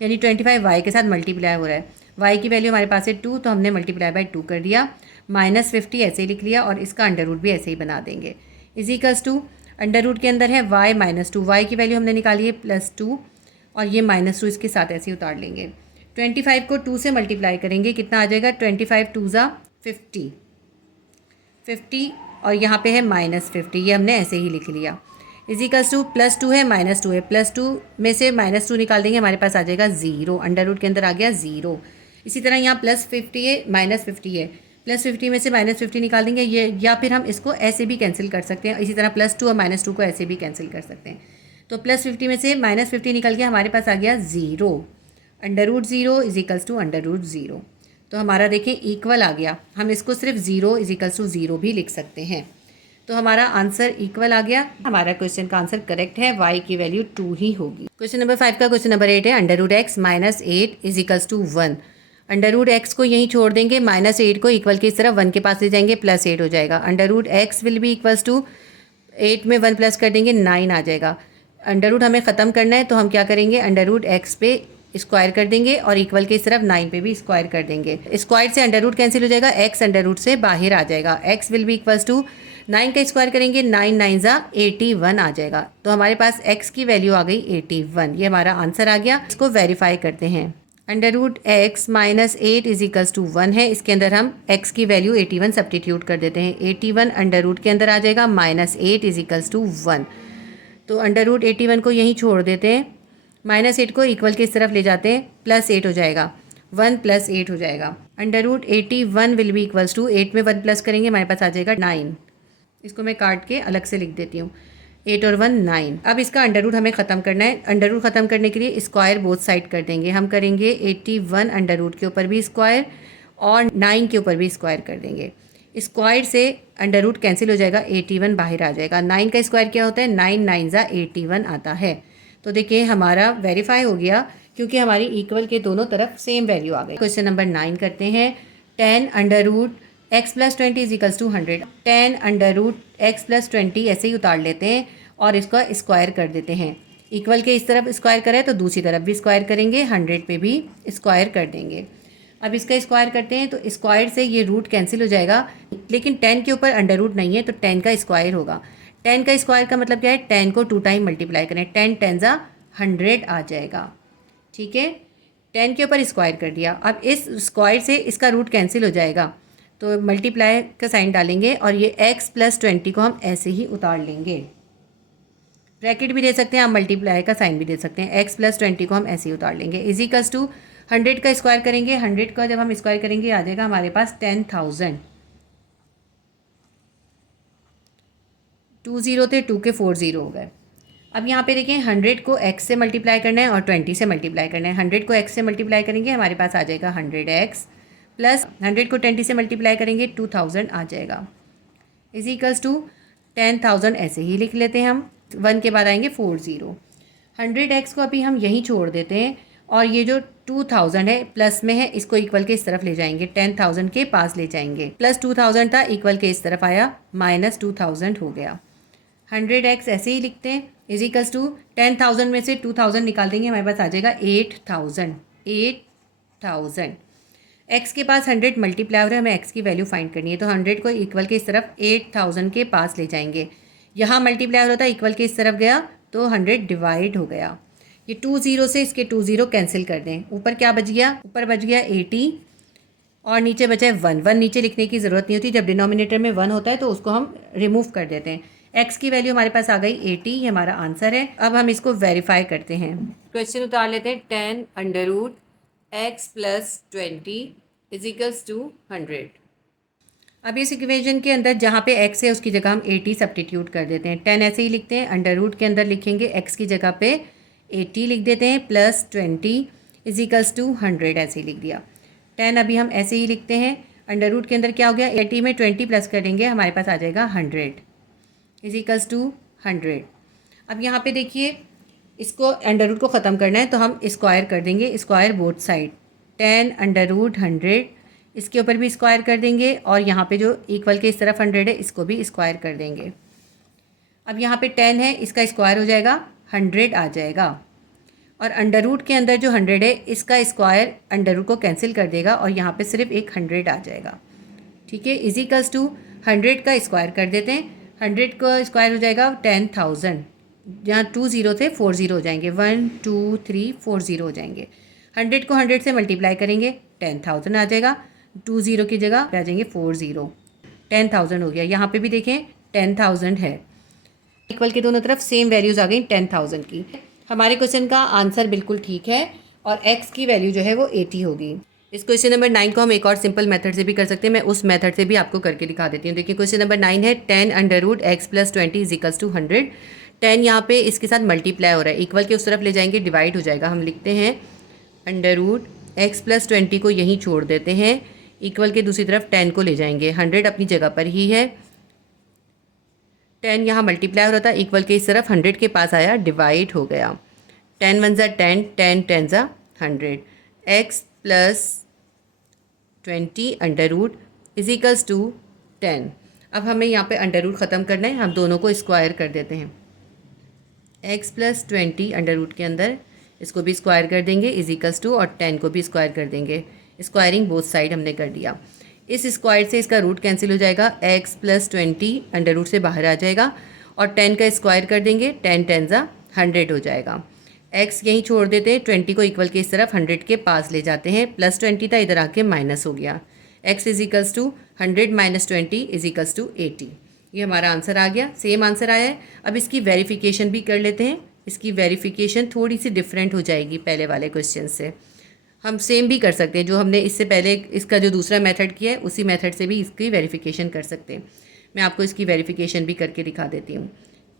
यानी 25y के साथ मल्टीप्लाई हो रहा है, y की वैल्यू हमारे पास है 2, तो हमने मल्टीप्लाई बाय 2 कर दिया। -50 ऐसे ही लिख लिया, और इसका अंडर रूट भी ऐसे ही बना देंगे, is equals to under root के अंदर है y माइनस 2, y की वैल्यू हमने निकाली है +2, और ये -2 इसके साथ ऐसे ही उतार लेंगे। 25 को 2 से मल्टीप्लाई करेंगे, कितना आ जाएगा, 25 2 ज़ा 50, 50, और यहाँ पे है -50, ये हमने ऐसे ही लिख लिया, इज इक्वल्स टू +2 है -2 है, +2 में से -2 निकाल देंगे, हमारे पास आ जाएगा 0, अंडर रूट के अंदर आ गया 0। इसी तरह यहाँ +50 है, -50 है, +50 में से -50 निकाल देंगे, ये, या फिर हम इसको ऐसे भी कैंसिल कर सकते हैं। इसी तरह +2 और -2 को ऐसे भी कैंसिल कर सकते हैं। तो +50 में से -50 निकल के हमारे पास आ गया 0, under root 0 is equals to under root 0। तो हमारा देखिए इक्वल आ गया, हम इसको सिर्फ 0 इज इक्वल्स टू 0 भी लिख सकते हैं। तो हमारा आंसर इक्वल आ गया, हमारा क्वेश्चन का आंसर करेक्ट है, y की वैल्यू 2 ही होगी। क्वेश्चन नंबर 5 का क्वेश्चन नंबर 8 है, under root x minus 8 is equals to 1। Under root x को यहीं छोड़ देंगे, -8 को इक्वल की तरफ 1 के पास ले जाएंगे, +8 हो जाएगा। Under root x will be equals to 8 में 1 प्लस कर देंगे, 9 आ जाएगा। अंडर रूट हमें ख़त्म करना है, तो हम क्या करेंगे, अंडर रूट x पे स्क्वायर कर देंगे और इक्वल के इस तरफ 9 पे भी स्क्वायर कर देंगे। स्क्वायर से अंडर रूट कैंसिल हो जाएगा, x अंडर रूट से बाहर आ जाएगा, x will be equals to 9 का स्क्वायर करेंगे, 9 9 ज़ा 81 आ जाएगा। तो हमारे पास x की वैल्यू आ गई 81, ये हमारा आंसर आ गया। इसको वेरीफाई करते हैं। Under root x minus 8 is equals to 1 है, इसके अंदर हम x की वैल्यू 81 सब्स्टिट्यूट कर देते हैं। 81 अंडर रूट के अंदर आ जाएगा, -8 इज इक्वल्स टू 1, तो अंडर रूट 81 को यहीं छोड़ देते हैं, -8 को इक्वल के इस तरफ ले जाते हैं, +8 हो जाएगा, 1 + 8 हो जाएगा। Under root 81 will be equals to 8 में 1 प्लस करेंगे, हमारे पास आ जाएगा 9। इसको मैं काट के अलग से लिख देती हूँ, 8 और 1 9। अब इसका अंडर रूट हमें ख़त्म करना है। अंडर रूट ख़त्म करने के लिए स्क्वायर बोथ साइड कर देंगे। हम करेंगे 81 अंडर रूट के ऊपर भी स्क्वायर और 9 के ऊपर भी स्क्वायर कर देंगे। स्क्वायर से अंडर रूट कैंसिल हो जाएगा, 81 बाहर आ जाएगा। 9 का स्क्वायर क्या होता है, 9 9 ज़ा 81 आता है। तो देखिए हमारा वेरीफाई हो गया, क्योंकि हमारी इक्वल के दोनों तरफ सेम वैल्यू आ गई। क्वेश्चन नंबर 9 करते हैं। 10 under root x plus 20 is equals to 100। 10 under root x plus 20 ऐसे ही उतार लेते हैं और इसका स्क्वायर कर देते हैं। इक्वल के इस तरफ स्क्वायर करें तो दूसरी तरफ भी स्क्वायर करेंगे, 100 पे भी स्क्वायर कर देंगे। अब इसका स्क्वायर करते हैं तो स्क्वायर से ये रूट कैंसिल हो जाएगा, लेकिन 10 के ऊपर अंडर रूट नहीं है तो 10 का स्क्वायर होगा। 10 का स्क्वायर का मतलब क्या है, 10 को 2 टाइम मल्टीप्लाई करें, 10 10 ज़ा 100 आ जाएगा। ठीक है, 10 के ऊपर स्क्वायर कर दिया। अब इस स्क्वायर से इसका रूट कैंसिल हो जाएगा, तो मल्टीप्लाई का साइन डालेंगे और ये x प्लस 20 को हम ऐसे ही उतार लेंगे। ब्रैकेट भी दे सकते हैं, आप मल्टीप्लाई का साइन भी दे सकते हैं। x प्लस 20 को हम ऐसे ही उतार लेंगे। इजिकल्स टू 100 का स्क्वायर करेंगे। 100 का जब हम स्क्वायर करेंगे आ जाएगा हमारे पास 10,000। 2 0 थे, 2 के 4 0 हो गए। अब यहाँ पे देखें 100 को x से मल्टीप्लाई करना है और 20 से मल्टीप्लाई करना है। 100 को x से मल्टीप्लाई करेंगे हमारे पास आ जाएगा 100x प्लस 100 को 20 से मल्टीप्लाई करेंगे 2000 आ जाएगा। इज इक्वल्स टू 10,000 ऐसे ही लिख लेते हैं हम। 1 के बाद आएंगे 4 0। 100x को अभी हम यहीं छोड़ देते हैं और ये जो 2000 है प्लस में है इसको इक्वल के इस तरफ ले जाएंगे, 10,000 के पास ले जाएंगे। प्लस 2000 था, इक्वल के इस तरफ आया, माइनस 2000 हो गया। 100x ऐसे ही लिखते हैं। इजिकल्स टू 10,000 में से 2000 निकाल देंगे, हमारे पास आ जाएगा 8,000। 8,000 x के पास 100 मल्टीप्लाई हो रहा है, हमें x की वैल्यू फाइंड करनी है, तो 100 को इक्वल के इस तरफ 8,000 के पास ले जाएंगे। यहाँ मल्टीप्लाई हो रहा था, इक्वल के इस तरफ गया तो 100 डिवाइड हो गया। ये 2 0 से इसके 2 0 कैंसिल कर दें। ऊपर क्या बच गया? ऊपर बच गया 80 और नीचे बचा है 1। 1 नीचे लिखने की ज़रूरत नहीं होती, जब डिनोमिनेटर में 1 होता है तो उसको हम रिमूव कर देते हैं। x की वैल्यू हमारे पास आ गई 80, ये हमारा आंसर है। अब हम इसको वेरीफाई करते हैं। क्वेश्चन उतार लेते हैं। 10 under root x plus 20 इजिकल्स to 100। अब इस इक्वेशन के अंदर जहाँ पे x है उसकी जगह हम 80 सब्स्टिट्यूट कर देते हैं। 10 ऐसे ही लिखते हैं, अंडर रूट के अंदर लिखेंगे x की जगह पे 80 लिख देते हैं प्लस 20 इजिकल्स टू 100 ऐसे ही लिख दिया। 10 अभी हम ऐसे ही लिखते हैं, अंडर रूट के अंदर क्या हो गया, 80 में 20 प्लस करेंगे हमारे पास आ जाएगा 100 इजिकल्स टू 100। अब यहाँ पे देखिए इसको अंडर रूट को ख़त्म करना है तो हम स्क्वायर कर देंगे, square both side. 10 under root 100, इसके ऊपर भी स्क्वायर कर देंगे और यहाँ पे जो इक्वल के इस तरफ 100 है इसको भी स्क्वायर कर देंगे। अब यहाँ पे 10 है, इसका स्क्वायर हो जाएगा 100 आ जाएगा और अंडर रूट के अंदर जो 100 है इसका स्क्वायर अंडर रूट को कैंसिल कर देगा और यहाँ पे सिर्फ एक 100 आ जाएगा। ठीक है, इजिकल्स टू 100 का स्क्वायर कर देते हैं। 100 का स्क्वायर हो जाएगा 10,000, जहाँ 2 0 थे 4 0 हो जाएंगे, 1 2 3 4 0 हो जाएंगे। 100 को 100 से मल्टीप्लाई करेंगे 10,000 आ जाएगा, 2 0 की जगह आ जाएंगे 4 0, 10,000 हो गया। यहाँ पे भी देखें 10,000 है, इक्वल के दोनों तरफ सेम वैल्यूज़ आ गई 10,000 की। हमारे क्वेश्चन का आंसर बिल्कुल ठीक है और x की वैल्यू जो है वो 80 होगी। इस क्वेश्चन नंबर 9 को हम एक और सिंपल मेथड से भी कर सकते हैं, मैं उस मेथड से भी आपको करके दिखा देती हूँ। देखिए क्वेश्चन नंबर 9 है 10 under root x plus 20 इजिकल्स to 100। 10 यहाँ पे इसके साथ मल्टीप्लाई हो रहा है, इक्वल के उस तरफ ले जाएंगे डिवाइड हो जाएगा। हम लिखते हैं अंडर रूट x प्लस 20 को यहीं छोड़ देते हैं, इक्वल के दूसरी तरफ 10 को ले जाएंगे। 100 अपनी जगह पर ही है, 10 यहाँ मल्टीप्लाई हो रहा था, इक्वल के इस तरफ 100 के पास आया, डिवाइड हो गया। 10 1 ज़ा 10, 10 10 ज़ा 100। x plus 20 under root is equals to 10। अब हमें यहाँ पे अंडर रूट ख़त्म करना है, हम दोनों को स्क्वायर कर देते हैं। x प्लस 20 अंडर रूट के अंदर इसको भी स्क्वायर कर देंगे इजिकल्स टू, और 10 को भी स्क्वायर कर देंगे। स्क्वायरिंग बोथ साइड हमने कर दिया। इस स्क्वायर से इसका रूट कैंसिल हो जाएगा, x प्लस 20 अंडर रूट से बाहर आ जाएगा और 10 का स्क्वायर कर देंगे, 10 10 ज़ा 100 हो जाएगा। x यहीं छोड़ देते हैं, 20 को इक्वल के इस तरफ 100 के पास ले जाते हैं, प्लस 20 था इधर आके माइनस हो गया। x is equals to 100 minus 20 इजिकल्स to 80। ये हमारा आंसर आ गया, सेम आंसर आया है। अब इसकी वेरिफिकेशन भी कर लेते हैं। इसकी वेरिफिकेशन थोड़ी सी डिफरेंट हो जाएगी पहले वाले क्वेश्चन से। हम सेम भी कर सकते हैं, जो हमने इससे पहले इसका जो दूसरा मेथड किया है उसी मेथड से भी इसकी वेरिफिकेशन कर सकते हैं। मैं आपको इसकी वेरिफिकेशन भी करके दिखा देती हूँ।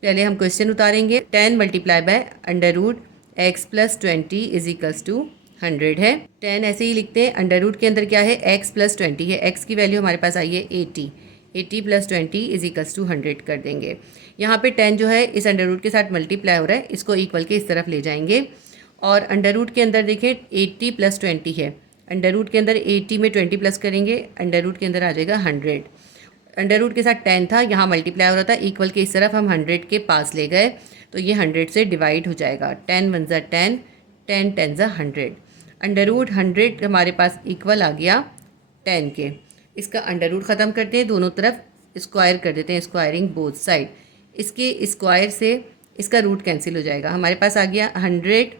पहले हम क्वेश्चन उतारेंगे। 10 multiply by under root x plus 20 इजिकल्स to 100 है। 10 ऐसे ही लिखते हैं, अंडर रूट के अंदर क्या है, x प्लस 20 है। x की वैल्यू हमारे पास आई है 80, 80 प्लस 20 इजिकल्स टू 100 कर देंगे। यहाँ पे 10 जो है इस अंडर रूट के साथ मल्टीप्लाई हो रहा है, इसको इक्वल के इस तरफ ले जाएंगे और अंडर रूट के अंदर देखिए 80 प्लस 20 है। अंडर रूट के अंदर 80 में 20 प्लस करेंगे, अंडर रूट के अंदर आ जाएगा 100। अंडर रूट के साथ 10 था, यहाँ मल्टीप्लाई हो रहा था, इक्वल के इस तरफ हम 100 के पास ले गए तो ये 100 से डिवाइड हो जाएगा। 10 1 ज़ा 10, 10 10 ज़ा 100। अंडर रूट 100 हमारे पास इक्वल आ गया 10 के। इसका अंडर रूट ख़त्म करते हैं, दोनों तरफ स्क्वायर कर देते हैं, स्क्वायरिंग बोथ साइड। इसके स्क्वायर से इसका रूट कैंसिल हो जाएगा, हमारे पास आ गया 100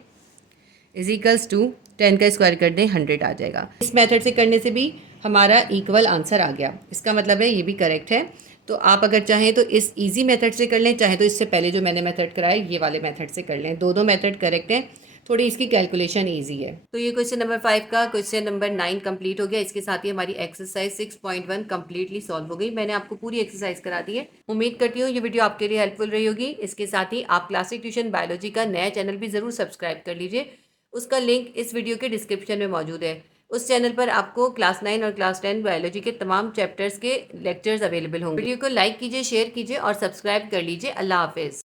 इजिकल्स टू 10 का स्क्वायर कर दें 100 आ जाएगा। इस मेथड से करने से भी हमारा इक्वल आंसर आ गया। इसका मतलब है ये भी करेक्ट है। तो आप अगर चाहें तो इस इजी मेथड से कर लें, चाहे तो इससे पहले जो मैंने मेथड कराया ये वाले मेथड से कर लें। दो मेथड करेक्ट हैं, थोड़ी इसकी कैलकुलेशन ईजी है। तो ये क्वेश्चन नंबर 5 का क्वेश्चन नंबर 9 कंप्लीट हो गया। इसके साथ ही हमारी एक्सरसाइज 6.1 कंप्लीटली सॉल्व हो गई। मैंने आपको पूरी एक्सरसाइज करा दी है। उम्मीद करती हूँ ये वीडियो आपके लिए हेल्पफुल रही होगी। इसके साथ ही आप क्लासिक ट्यूशन बायोलॉजी का नया चैनल भी ज़रूर सब्सक्राइब कर लीजिए। उसका लिंक इस वीडियो के डिस्क्रिप्शन में मौजूद है। उस चैनल पर आपको क्लास 9 और क्लास 10 बायोलॉजी के तमाम चैप्टर्स के लेक्चर्स अवेलेबल होंगे। वीडियो को लाइक कीजिए, शेयर कीजिए और सब्सक्राइब कर लीजिए। अल्लाह हाफिज़।